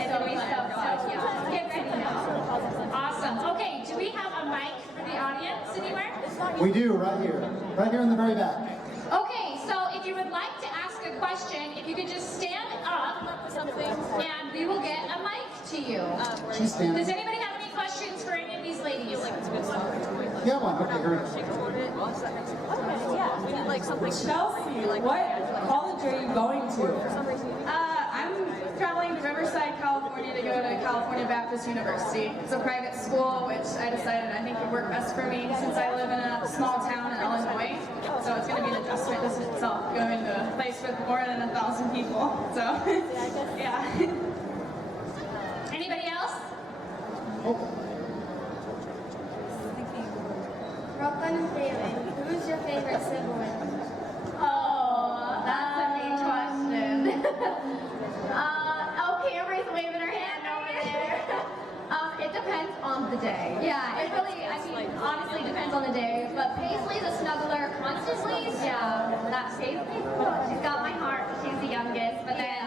yeah, get ready now. Awesome. Okay, do we have a mic for the audience anywhere? We do, right here in the very back. Okay, so if you would like to ask a question, if you could just stand up, and we will get a mic to you. She's standing. Does anybody have any questions for any of these ladies? Yeah, one. Okay, great. Okay, yeah. We need like something. Chelsea, what college are you going to? I'm traveling to Riverside, California to go to California Baptist University. It's a private school, which I decided I think would work best for me since I live in a small town in Illinois. So it's going to be an adjustment just itself, going to a place with more than 1,000 people. So, yeah. Anybody else? Brooklyn and David, who's your favorite sibling? Oh, that's a big question. Camry's waving her hand over there. It depends on the day. Yeah, it really, honestly depends on the day. But Paisley's a snuggler constantly, so that's Paisley. She's got my heart. She's the youngest. But then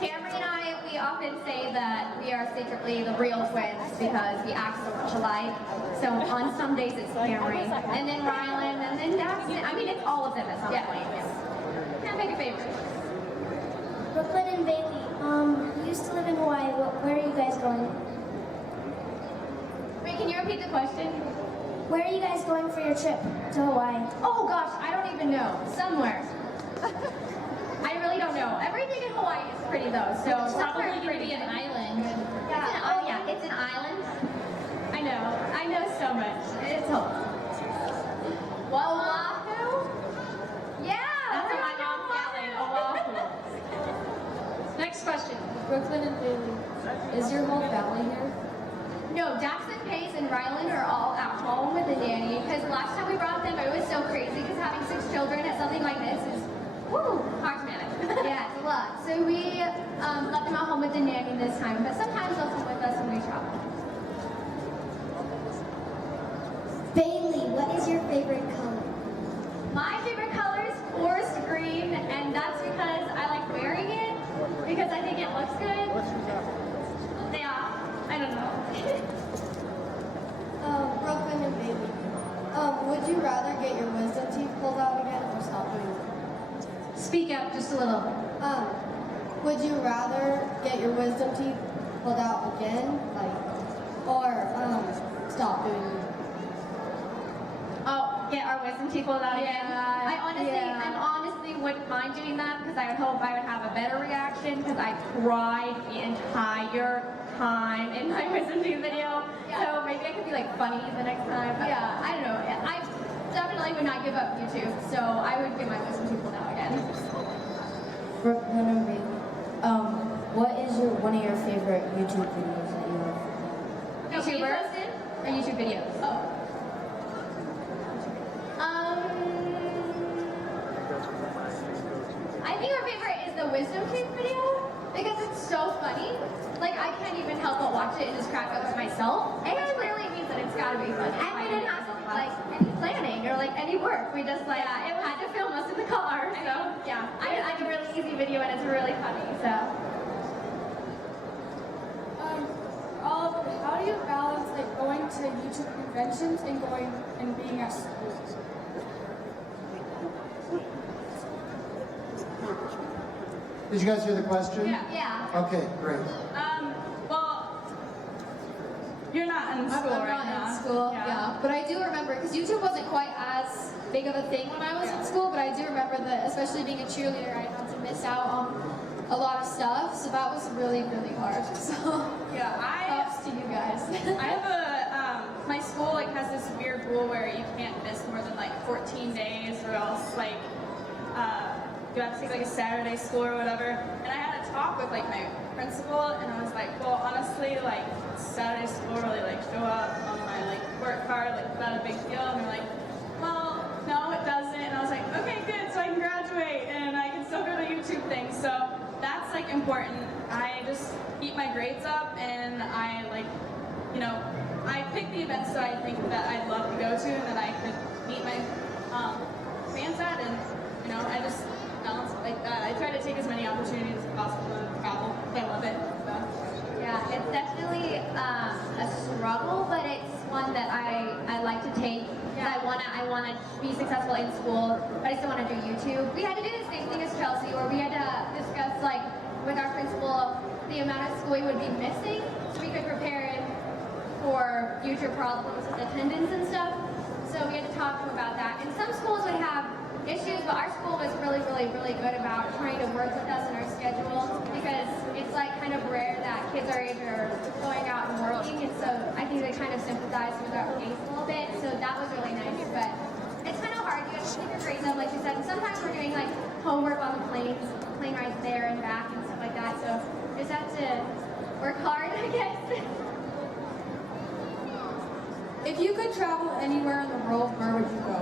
Camry and I, we often say that we are secretly the real twins because we act so much alike. So on some days it's Cameron, and then Rylan, and then Daxton. I mean, it's all of them at some point. Can't pick a favorite. Brooklyn and Bailey, you used to live in Hawaii. Where are you guys going? Wait, can you repeat the question? Where are you guys going for your trip to Hawaii? Oh gosh, I don't even know. Somewhere. I really don't know. Everything in Hawaii is pretty though, so It's probably going to be an island. Yeah. Oh yeah, it's an island. I know so much. It's Oahu? Yeah! That's what my mom's yelling, Oahu. Next question. Brooklyn and Bailey, is your whole family here? No, Daxton, Pace, and Rylan are all at home with the nanny because last time we brought them, it was so crazy because having 6 children at something like this is, woo, hard to manage. Yeah, it's a lot. So we left them at home with the nanny this time, but sometimes they'll come with us when we travel. Bailey, what is your favorite color? My favorite color is forest green, and that's because I like wearing it because I think it looks good. Yeah, I don't know. Brooklyn and Bailey, would you rather get your wisdom teeth pulled out again or stop doing it? Speak up just a little. Would you rather get your wisdom teeth pulled out again, or stop doing it? Oh, get our wisdom teeth pulled out again. Yeah, I honestly wouldn't mind doing that because I would hope I would have a better reaction because I cried the entire time in my wisdom teeth video. So maybe I could be like funny the next time. But yeah, I don't know. I definitely would not give up YouTube, so I would get my wisdom teeth pulled out again. Brooklyn and Bailey, what is one of your favorite YouTube videos that you love? YouTuber or YouTube videos? Oh. I think our favorite is the wisdom tooth video because it's so funny. Like I can't even help but watch it and just crack up to myself. And it really means that it's gotta be funny. And we didn't have to like any planning or like any work. We just like it had to film us in the car. So yeah, I like a really easy video and it's really funny. So. How do you balance like going to YouTube conventions and going and being at school? Did you guys hear the question? Yeah. Okay, great. Well, you're not in school I'm right not now. in school, yeah. But I do remember, because YouTube wasn't quite as big of a thing when I was in school, but I do remember that, especially being a cheerleader, I had to miss out on a lot of stuff, so that was really, really hard. So, Yeah, props to you guys. I have my school like has this weird rule where you can't miss more than like 14 days or else like you have to take like a Saturday school or whatever. And I had a talk with like my principal and I was like, well honestly like Saturday school really like show up on my like work card, like not a big deal. And they're like, well, no it doesn't. And I was like, okay good, so I can graduate and I can still go to YouTube things. So that's like important. I just keep my grades up and I like, you know, I pick the events that I think that I'd love to go to and that I could meet my fans at, and you know, I just balance it like that. I try to take as many opportunities as possible to travel. I love it. So. Yeah, it's definitely a struggle, but it's one that I like to take. Yeah. I wanna be successful in school, but I still wanna do YouTube. We had to do the same thing as Chelsea, where we had to discuss like with our principal the amount of school we would be missing, so we could prepare for future problems with attendance and stuff. So we had to talk to them about that. And some schools would have issues, but our school was really, really, really good about trying to work with us in our schedule because it's like kind of rare that kids our age are going out and working. And so I think they kind of sympathize with our pace a little bit. So that was really nice. But it's kind of hard. You have to keep your grades up, like you said. And sometimes we're doing like homework on the plane rides there and back and stuff like that. So just have to work hard, I guess. If you could travel anywhere in the world, where would you go?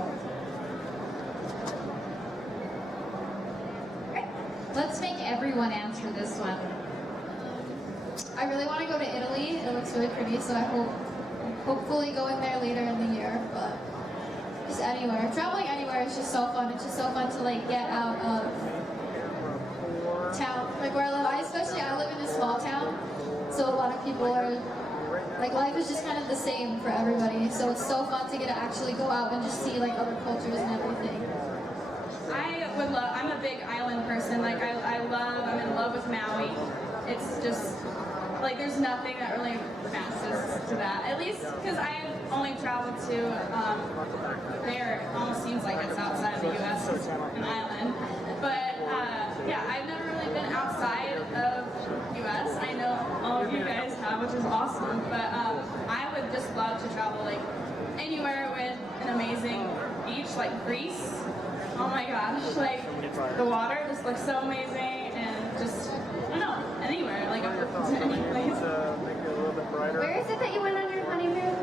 Let's make everyone answer this one. I really want to go to Italy. It looks really pretty, so I hopefully going there later in the year, but just anywhere. Traveling anywhere is just so fun. It's just so fun to like get out of town, like where I live. I live in a small town, So a lot of people are, like, life is just kind of the same for everybody. So it's so fun to get to actually go out and just see like other cultures and everything. I would love, I'm a big island person, like I'm in love with Maui. It's just, like there's nothing that really matches to that. At least, because I've only traveled to, there, it almost seems like it's outside of the US, it's an island. But yeah, I've never really been outside of US. I know all of you guys have, which is awesome, but I would just love to travel like anywhere with an amazing beach, like Greece. Oh my gosh, like the water just looks so amazing, and just, I don't know, anywhere, like I'm open to any place. Where is it that you went on your honeymoon?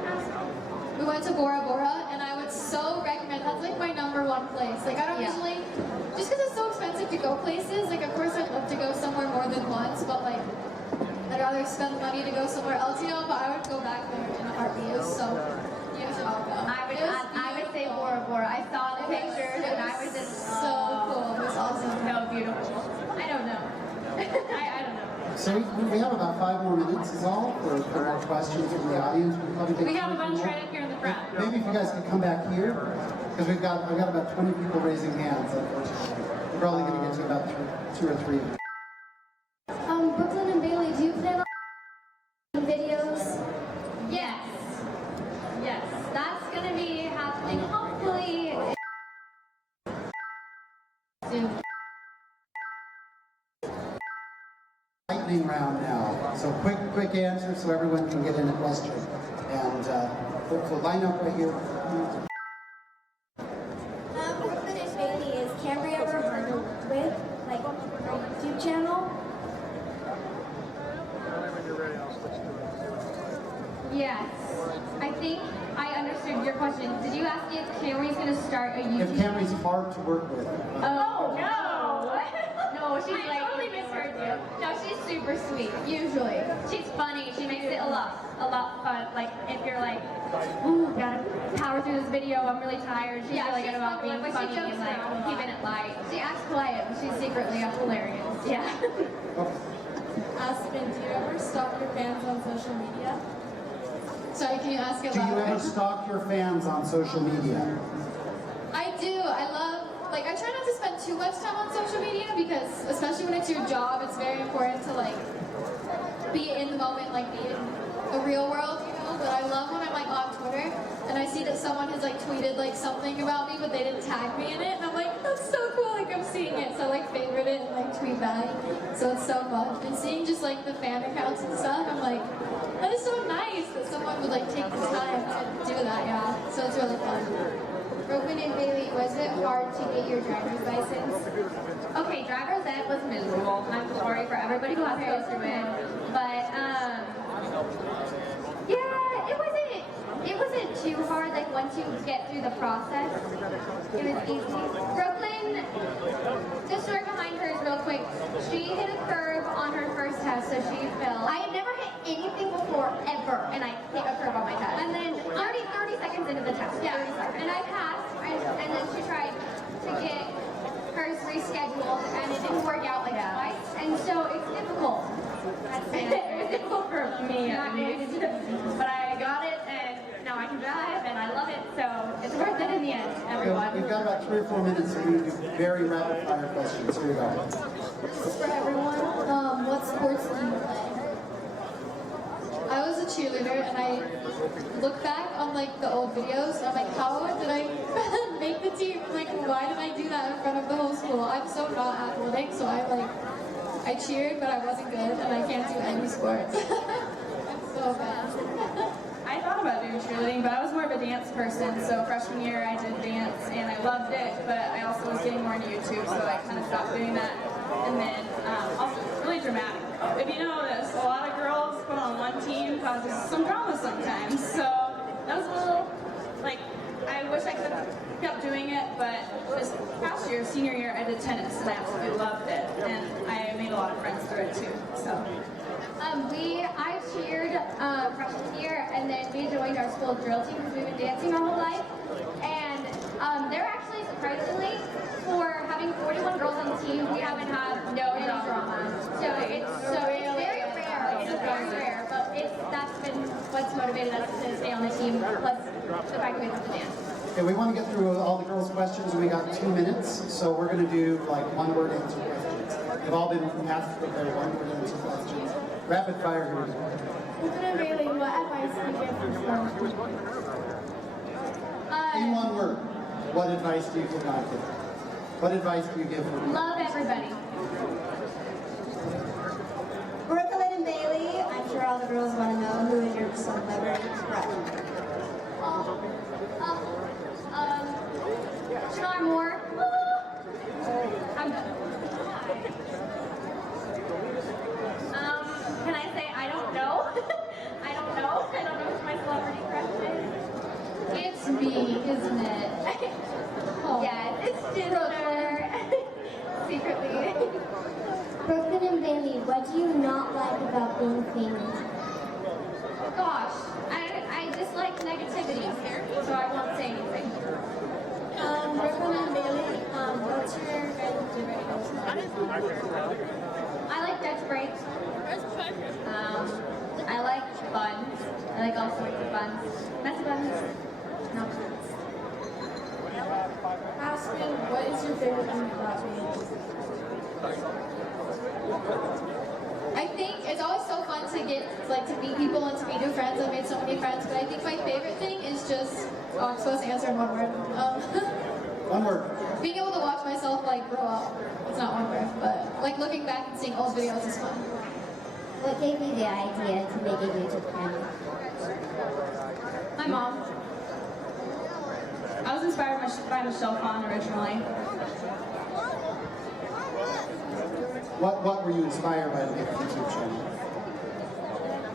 We went to Bora Bora, and I would so recommend, that's like my #1 place. Like I don't usually, just because it's so expensive to go places, like of course I'd love to go somewhere more than once, but like I'd rather spend money to go somewhere else, you know, but I would go back there in a heartbeat. So you should all go. I would say Bora Bora. I saw the pictures and I was just so cool. It was awesome. So beautiful. I don't know. I don't know. So we have about 5 more minutes is all for more questions from the audience. We have a bunch right up here in the front. Maybe if you guys could come back here, because I've got about 20 people raising hands, unfortunately. We're probably going to get to about 2 or 3. Brooklyn and Bailey, do you plan on videos? Yes. Yes. That's going to be happening hopefully soon. Lightning round now. So quick answer so everyone can get in a question. And so line up right here. Brooklyn and Bailey, is Cambria ever hard to work with? Like our YouTube channel? Yes. I think I understood your question. Did you ask if Camry's going to start a YouTube? If Camry's hard to work with. Oh, no! No, she's like, I totally misheard you. No, she's super sweet, usually. She's funny. She makes it a lot fun. Like, if you're like, ooh, gotta power through this video, I'm really tired. She's really good about being funny and like keeping it light. She acts quiet, but she's secretly hilarious. Yeah. Aspen, do you ever stalk your fans on social media? Sorry, can you ask it Do you louder? ever stalk your fans on social media? I do. I love, like, I try not to spend too much time on social media because, especially when it's your job, it's very important to, like, be in the moment, like, be in the real world, you know? But I love when I'm, like, on Twitter and I see that someone has, like, tweeted, like, something about me, but they didn't tag me in it. And I'm like, that's so cool. Like, I'm seeing it. So I, like, favorite it and, like, tweet back. So it's so fun. And seeing just, like, the fan accounts and stuff, I'm like, that is so nice that someone would, like, take the time to do that, yeah. So it's really fun. Brooklyn and Bailey, was it hard to get your driver's license? Okay, driver's ed was miserable. I'm sorry for everybody who has to go through it. But, yeah, it wasn't too hard, like, once you get through the process. It was easy. Brooklyn, the story behind her is real quick. She hit a curve on her first test, so she failed. I had never hit anything before, ever, and I hit a curve on my test. And then 30 seconds into the test, yeah, and I passed, and then she tried to get hers rescheduled, and it didn't work out like twice, and so it's difficult. It was difficult for me, at least, but I got it, and now I can drive, and I love it, so it's worth it in the end, everyone. We've got about 3 or 4 minutes, so we're going to do very rapid fire questions. Here we go. This is for everyone. What sports do you play? I was a cheerleader, and I look back on like the old videos, and I'm like, how did I make the team? Like, why did I do that in front of the whole school? I'm so not athletic, so I cheered, but I wasn't good, and I can't do any sports. So bad. I thought about doing cheerleading, but I was more of a dance person, so freshman year I did dance, and I loved it, but I also was getting more into YouTube, so I kind of stopped doing that. And then, also, really dramatic. If you notice, a lot of girls put on one team causes some drama sometimes, so that was a little, like, I wish I could have kept doing it, but this past year, senior year, I did tennis, and I absolutely loved it, and I made a lot of friends through it too, so. I cheered freshman year, and then we joined our school drill team because we've been dancing our whole life. And they're actually, surprisingly, for having 41 girls on the team, we haven't had any drama. So it's very rare. very rare, but that's been what's motivated us to stay on the team, plus the fact that we have to dance. Okay, we want to get through all the girls' questions, and we got 2 minutes, so we're going to do like one-word answer questions. They've all been asked to prepare one-word answer questions. Rapid fire here. Really, what advice do you give for In one word, what advice do you give? What advice do you give? Love everybody. Brooklyn and Bailey, I'm sure all the girls want to know who is your celebrity crush. Shar Moore. I'm done. Can I say I don't know? I don't know. I don't know who my celebrity crush is. It's me, isn't it? Oh. Yeah, it's Ginger. Secretly. Brooklyn and Bailey, what do you not like about being famous? Gosh, I dislike negativity, so I won't say anything. Brooklyn and Bailey, what's your favorite? I like Dutch braids. I like buns. I like all sorts of buns. Messy buns. No. Aspen, what is your favorite thing about me? I think it's always so fun to get to meet people and to meet new friends. I've made so many friends, but I think my favorite thing is just I'm supposed to answer in one word. One word. Being able to watch myself grow up. It's not one word, but looking back and seeing old videos is fun. What gave you the idea to make a YouTube channel? My mom. I was inspired by Michelle Phan originally. What were you inspired by to make a YouTube channel?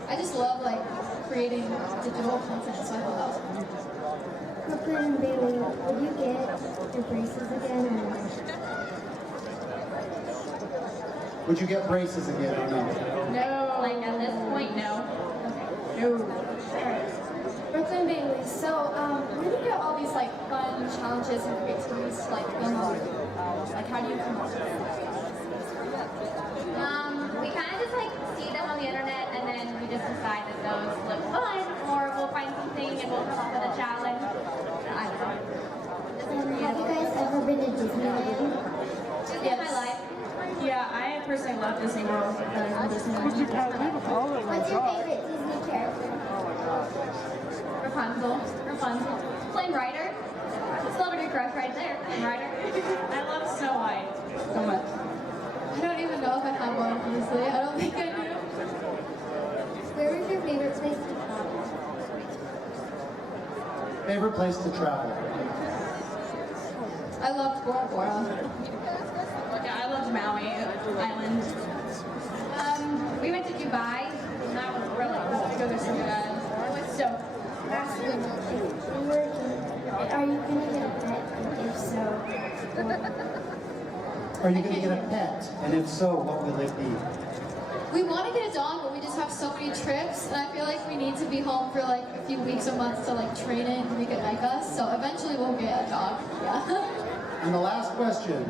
I just love creating digital content, so I thought that was fun. Brooklyn and Bailey, would you get your braces again or no? Would you get braces again or no? No. At this point, no. No. Brooklyn and Bailey, so where do you get all these fun challenges and creativities to come up? How do you come up with it? We kind of just see them on the internet, and then we just decide that those look fun, or we'll find something and we'll come up with a challenge. I don't know. Have you guys ever been to Disneyland? Disneyland my life. Yeah, I personally love Disney World. What's your favorite Disney character? Rapunzel. Flame Rider. Celebrity crush right there. Rider. I love Snow White so much. I don't even know if I have one, honestly. I don't think I do. Where was your favorite place to travel? Favorite place to travel? I loved Bora Bora. Yeah, I loved Maui Island. We went to Dubai, and that was really cool. I go there so bad. So, Are you going to get a pet? And if so, Are you going to get a pet? And if so, what will it be? We want to get a dog, but we just have so many trips, and I feel like we need to be home for a few weeks or months to train it and make it like us. So eventually we'll get a dog. Yeah. And the last question.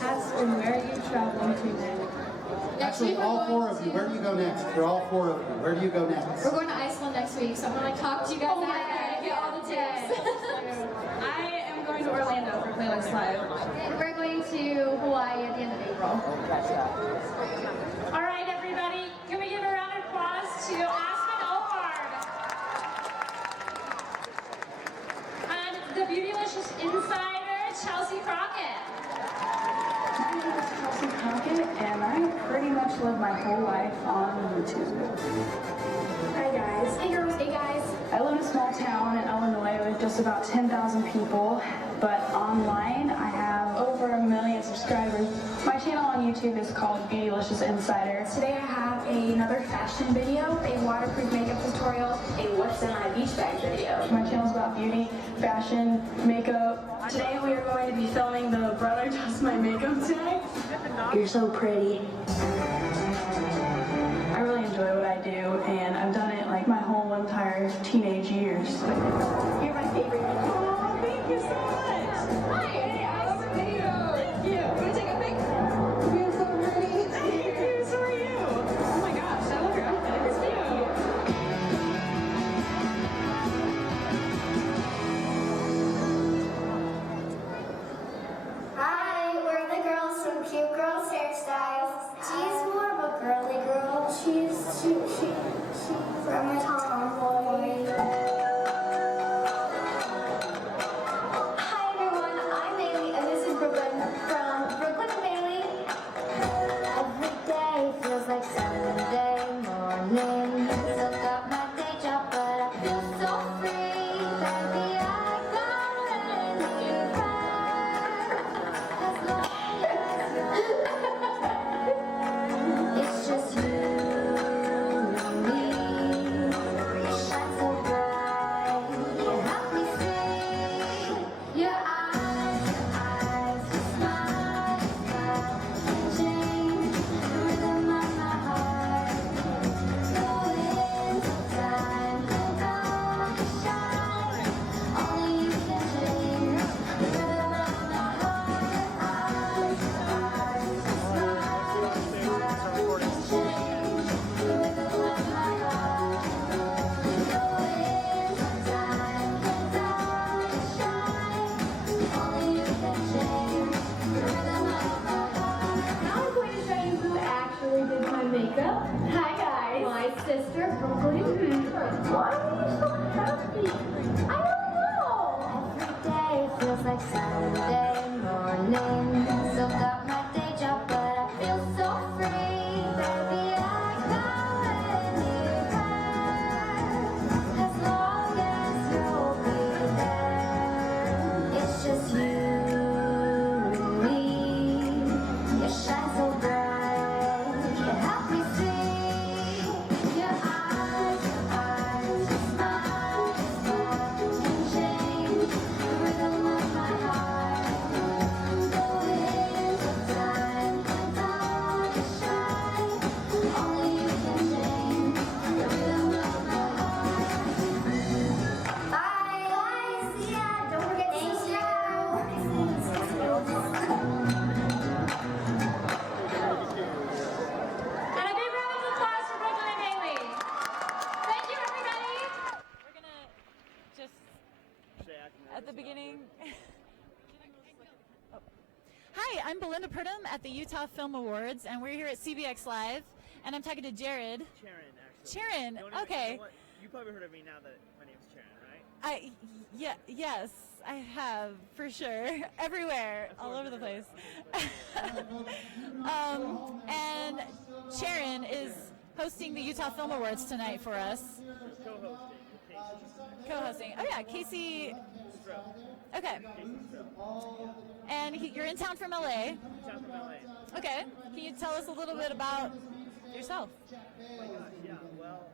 Aspen, where are you traveling to next? Actually, all four of you. Where do you go next? For all four of you, where do you go next? We're going to Iceland next week, so I'm going to talk to you guys about that and get all the tips. I am going to Orlando for Playlist Live. and we're going to Hawaii at the end of April. All right, everybody, can we give a round of applause to Aspen Ohard and the Beautylicious Insider, Chelsea Crockett. My name is Chelsea Crockett, and I pretty much live my whole life on YouTube. Hi guys. Hey girls, hey guys. I live in a small town in Illinois with just about 10,000 people, but online I have over 1 million subscribers. My channel on YouTube is called Beautylicious Insider. Today I have another fashion video, a waterproof makeup tutorial, a what's in my beach bag video. My channel is about beauty, fashion, makeup. Today we are going to be filming the Brother Does My Makeup today. You're so pretty. I really enjoy what I do, and I've done it my whole entire teenage years. You're my favorite. Oh, thank you so much. Hi, hey, I love your video. Thank you. Want to take a pic? You're so pretty. Thank you, so are you. Oh my gosh, I love your outfit. Every day feels like Sunday morning. Still got my day job, but I feel so free. Baby, I go anywhere as long as you'll be there. It's just you and me. You shine so bright. You help me see your eyes, smile, can change the rhythm of my heart. The winds of time and dawn to shine. Only you can change the rhythm of my heart. Bye. See ya. Don't forget to subscribe. And a big round of applause for Brooklyn and Haley. Thank you, everybody. We're gonna just at the beginning. Oh. Hi, I'm Belinda Purdom at the Utah Film Awards, and we're here at CVX Live, and I'm talking to Jared. Sharon, actually. Sharon, You know okay. what? You probably heard of me now that my name's Sharon, right? Yes, I have for sure. Everywhere, all over the place. And Sharon is hosting the Utah Film Awards tonight for us. Co-hosting. Oh yeah, Casey. Okay. And you're in town from LA. Town from LA. Okay. Can you tell us a little bit about yourself? Oh my gosh, yeah. Well,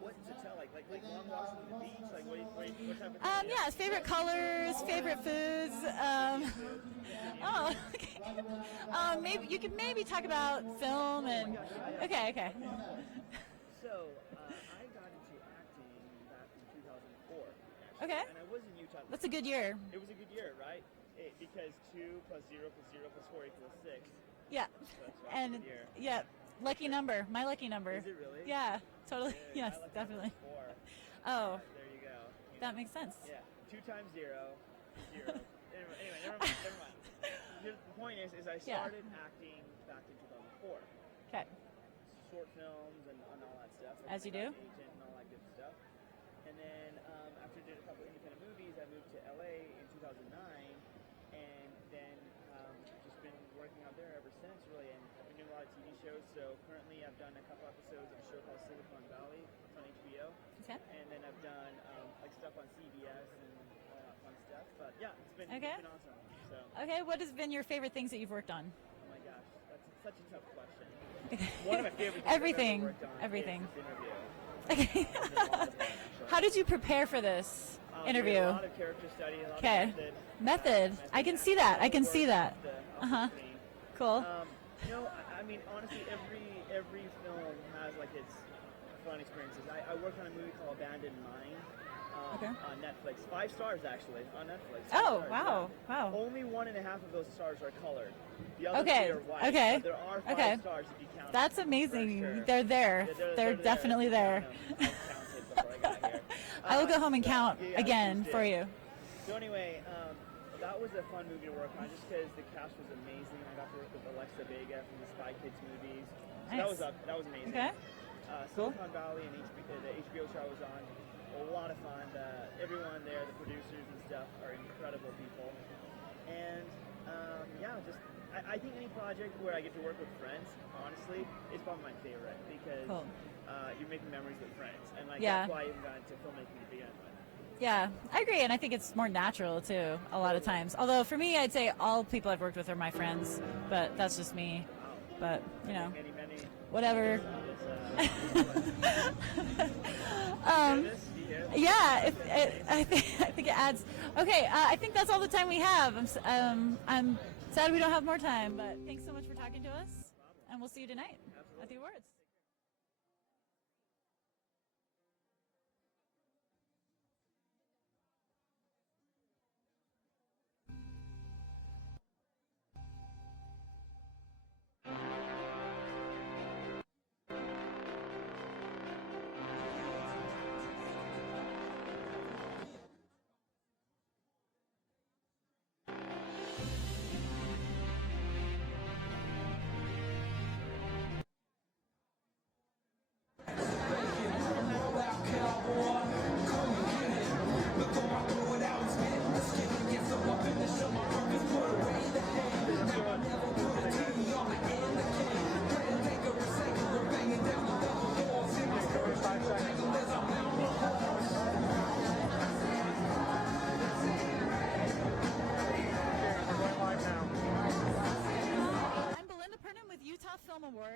what to tell? Like long walks to the beach? Like what type of thing? Yeah, favorite colors, favorite foods. Okay. Maybe you could maybe talk about film and. Okay. So, I got into acting back in 2004. Actually. Okay. And I was in Utah. That's a good year. It was a good year, right? Because 2 plus 0 plus 0 plus 4 equals 6. Yeah. So that's why And it's a good year. yeah, lucky number. My lucky number. Is it really? Yeah, totally. Dude, Yes, I like definitely. 4. Oh, There you go. that makes sense. Yeah. 2 times 0 is 0. anyway, never mind. The point is I started acting back in 2004. Okay. Short films and all that stuff. As you do. Agent and all that good stuff. And then after I did a couple independent movies, I moved to LA in 2009, and then just been working out there ever since, really. And I've been doing a lot of TV shows. So currently, I've done a couple episodes of a show called Silicon Valley. It's on HBO. Okay. And then I've done like stuff on CVX and all that fun stuff. But yeah, it's been awesome. So. Okay, what has been your favorite things that you've worked on? Oh my gosh, that's such a tough question. One of my favorite things Everything. I've ever worked on Everything. is this interview. Okay. How did you prepare for this interview? A lot of character study, a lot Okay. of Method. I can see that. I can see that. Cool. I mean, honestly, every film has like its fun experiences. I worked on a movie called Abandoned Mind on Netflix. 5 stars actually on Netflix. 5 Oh, stars, wow. yeah. Wow. Only 1.5 of those stars are colored. The other Okay. 3 are white. Okay. But there are 5 Okay. stars if you count. That's them, amazing. for sure. They're there. Yeah, they're definitely there. I will go home and count again for you. So anyway, that was a fun movie to work on just because the cast was amazing. I got to work with Alexa Vega from the Spy Kids movies. So Nice. that was amazing. Okay. Cool. Silicon Valley and the HBO show I was on, a lot of fun. Everyone there, the producers and stuff, are incredible people. And I think any project where I get to work with friends, honestly, is probably my favorite because you're making memories with friends, and that's why I even got into filmmaking to begin with. Yeah, I agree, and I think it's more natural too. A lot of times, although for me, I'd say all people I've worked with are my friends, but that's just me. But Many. Whatever. Yeah, I think it adds. Okay, I think that's all the time we have. I'm sad we don't have more time, but thanks so much for talking to us, and we'll see you tonight at the awards.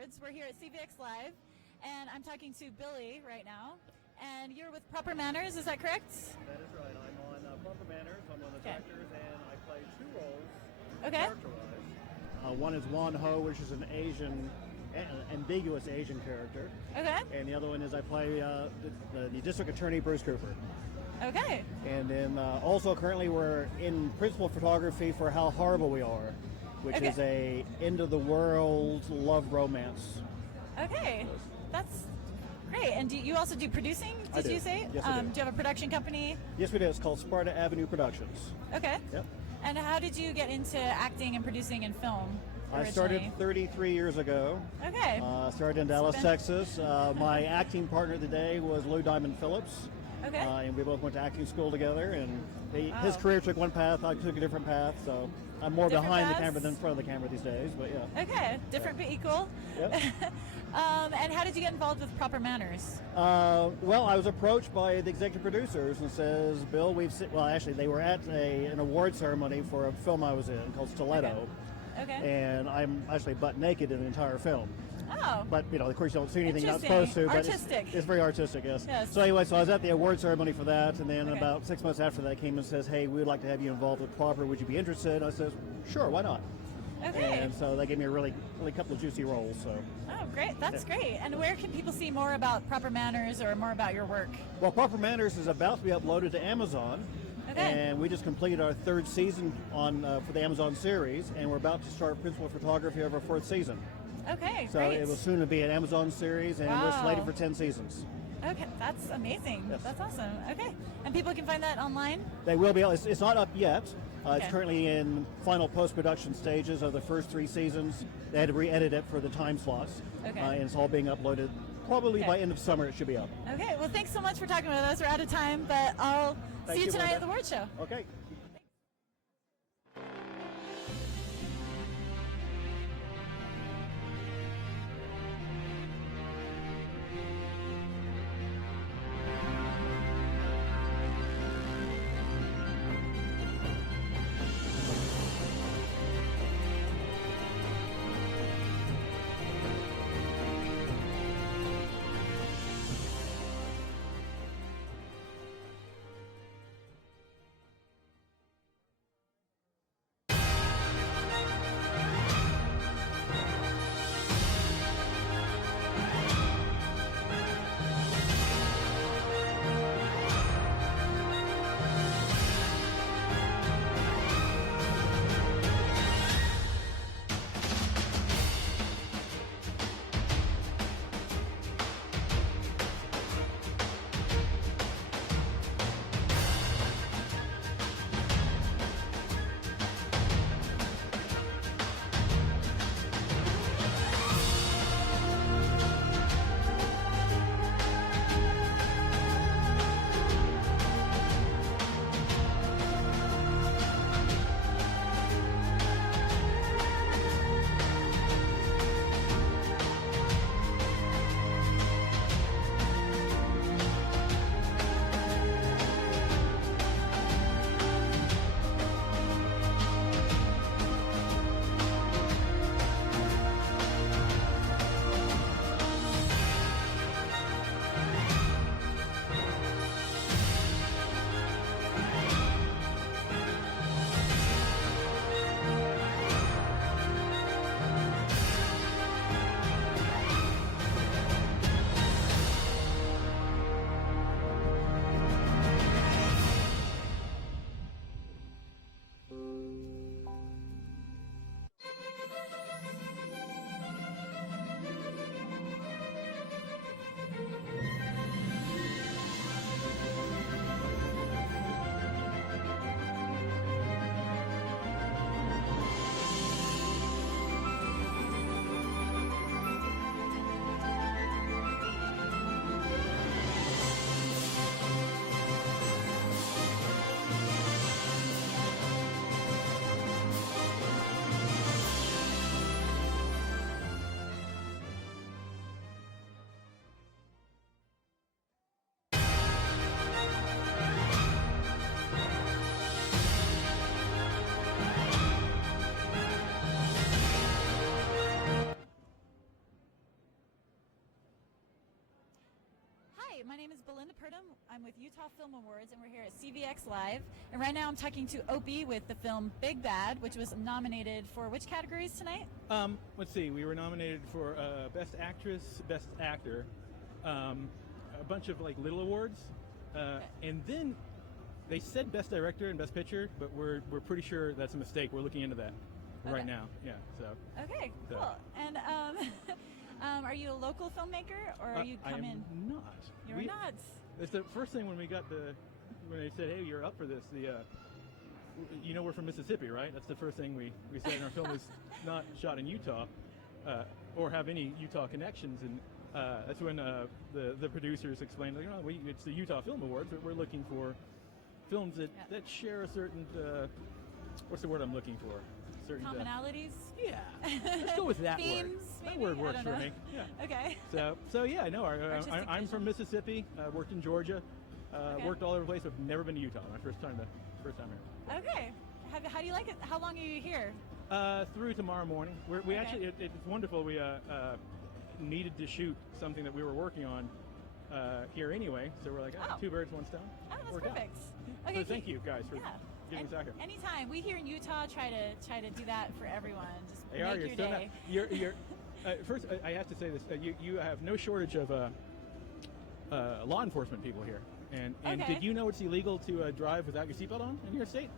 Awards. We're here at CVX Live, and I'm talking to Billy right now. And you're with Proper Manners, is that correct? That is right. I'm on Proper Manners. I'm one of the directors, and I play 2 roles. Okay. Character-wise. One is Wan Ho, which is an ambiguous Asian character. Okay. And the other one is I play the District Attorney, Bruce Cooper. Okay. And then also currently we're in principal photography for How Horrible We Are, which is a end-of-the-world love romance. Okay. That's great. And you also do producing, did you say? Yes, I do. Do you have a production company? Yes, we do. It's called Sparta Avenue Productions. Okay. Yep. And how did you get into acting and producing in film? I started 33 years ago. Okay. Started in Dallas, Texas. My acting partner today was Lou Diamond Phillips. Okay. And we both went to acting school together, and his career took one path, I took a different path, so I'm more behind the camera than in front of the camera these days, but yeah. Okay, different but equal. Yep. And how did you get involved with Proper Manners? Well, I was approached by the executive producers and says, Bill, actually they were at an award ceremony for a film I was in called Stiletto. Okay. And I'm actually butt naked in the entire film. Oh. But, of course you don't see anything you're not supposed to. But artistic. It's very artistic, yes. So anyway, I was at the award ceremony for that, and then about 6 months after that came and says, hey, we would like to have you involved with Proper. Would you be interested? And I says, sure, why not? Okay. And so they gave me a really couple of juicy roles. So. Oh, great. That's great. And where can people see more about Proper Manners or more about your work? Well, Proper Manners is about to be uploaded to Amazon. Okay. And we just completed our 3rd season for the Amazon series, and we're about to start principal photography of our 4th season. Okay, so great. it will soon be an Amazon series, and we're slated for 10 seasons. Okay, that's amazing. Yes. That's awesome. Okay, and people can find that online? They will be. It's not up yet. It's currently in final post-production stages of the first 3 seasons. They had to re-edit it for the time slots. Okay. And it's all being uploaded. Probably by end of summer it should be up. Okay, well thanks so much for talking with us. We're out of time, but I'll see you tonight at the award show. Okay. My name is Belinda Purdom. I'm with Utah Film Awards, and we're here at CVX Live. And right now I'm talking to Opie with the film Big Bad, which was nominated for which categories tonight? Let's see. We were nominated for Best Actress, Best Actor, a bunch of like little awards, and then they said Best Director and Best Picture, but we're pretty sure that's a mistake. We're looking into that right now. Yeah. So. Okay. Cool. And are you a local filmmaker, or are you come in? I am not. You're not. It's the first thing when we got when they said, "Hey, you're up for this." We're from Mississippi, right? That's the first thing we said. And our film is not shot in Utah, or have any Utah connections. And that's when the producers explained, like, "Oh, it's the Utah Film Awards, but we're looking for films that share a certain what's the word I'm looking for? Certain commonalities. Yeah, let's go with that Themes, word. Maybe? That word works for me. Yeah. Okay. So yeah, no, I'm from Mississippi. Worked in Georgia. Worked all over the place. I've never been to Utah. My first time here. Okay. How do you like it? How long are you here? Through tomorrow morning. We actually it's wonderful. We needed to shoot something that we were working on here anyway. So we're like, two birds, one stone. Oh, that's Worked perfect. out. Okay. So thank you guys for giving us out. Anytime. We here in Utah try to do that for everyone. Just Hey, make your day. You're first. I have to say this. You have no shortage of law enforcement people here. And did you know it's illegal to drive without your seatbelt on in your state?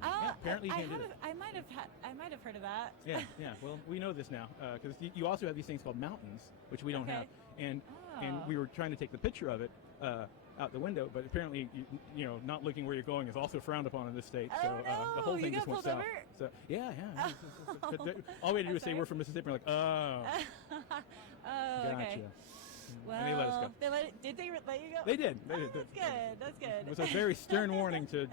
Yeah, apparently you can't do that. I might have heard of that. Yeah. Well, we know this now because you also have these things called mountains, which we don't have, and we were trying to take the picture of it out the window, but apparently, not looking where you're going is also frowned upon in this state. So the whole thing just went south. So yeah. All we had to do was say we're from Mississippi. We're like, oh. Oh, okay. Gotcha. Well, and they let us go. Did they let you go? They did. That's good. It was a very stern warning to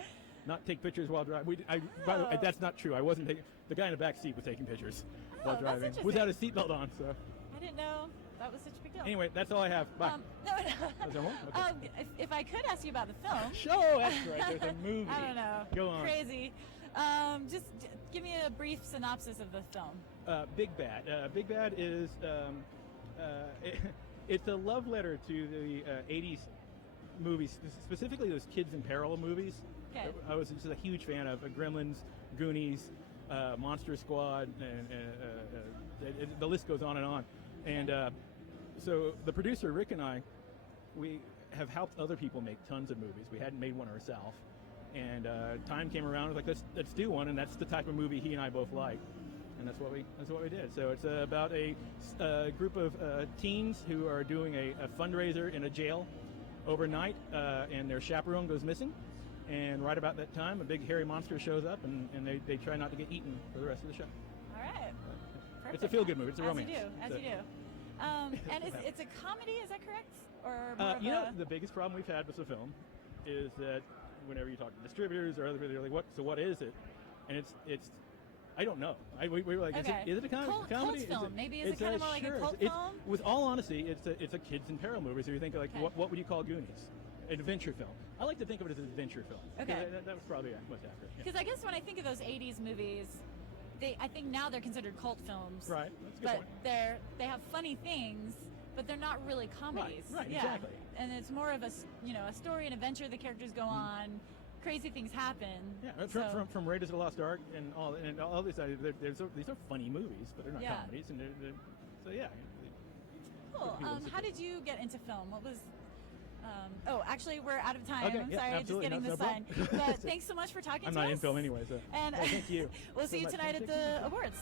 not take pictures while driving. By the way, that's not true. I wasn't taking. The guy in the back seat was taking pictures while driving without his seatbelt on. So I didn't know that was such a big deal. Anyway, that's all I have. Bye. No. If I could ask you about the film. Sure, that's right. There's a movie. I don't know. Go on. Crazy. Just give me a brief synopsis of the film. Big Bad. Big Bad is it's a love letter to the 80s movies, specifically those Kids in Peril movies. Okay. I was just a huge fan of Gremlins, Goonies, Monster Squad, and the list goes on and on. And so the producer, Rick, and I, we have helped other people make tons of movies. We hadn't made one ourselves. And time came around, like, let's do one, and that's the type of movie he and I both like. And that's what we did. So it's about a group of teens who are doing a fundraiser in a jail overnight, and their chaperone goes missing. And right about that time, a big hairy monster shows up, and they try not to get eaten for the rest of the show. All right. Perfect. It's a feel-good movie. It's a romance. As you do. And it's a comedy, is that correct? Or more the biggest problem we've had with the film is that whenever you talk to distributors or other people, they're like, what is it? And it's I don't know. We were like, is it a comedy? Cult film. Maybe is it kind of more like a cult film? With all honesty, it's a Kids in Peril movie. So you think like, what would you call Goonies? An adventure film. I like to think of it as an adventure film. Okay. That was probably most accurate. Because I guess when I think of those 80s movies, I think now they're considered cult films. Right. That's a good point. They have funny things, but they're not really comedies. Right. Exactly. And it's more of a story, an adventure. The characters go on. Crazy things happen. Yeah, from Raiders of the Lost Ark and all these. These are funny movies, but they're not comedies. And so yeah. Cool. How did you get into film? What was? Actually, we're out of time. Okay, I'm sorry, just getting the sign. But thanks so much for talking to us. I'm not in film anyway, so. And thank you. We'll see you tonight at the awards.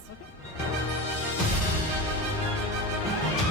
Okay.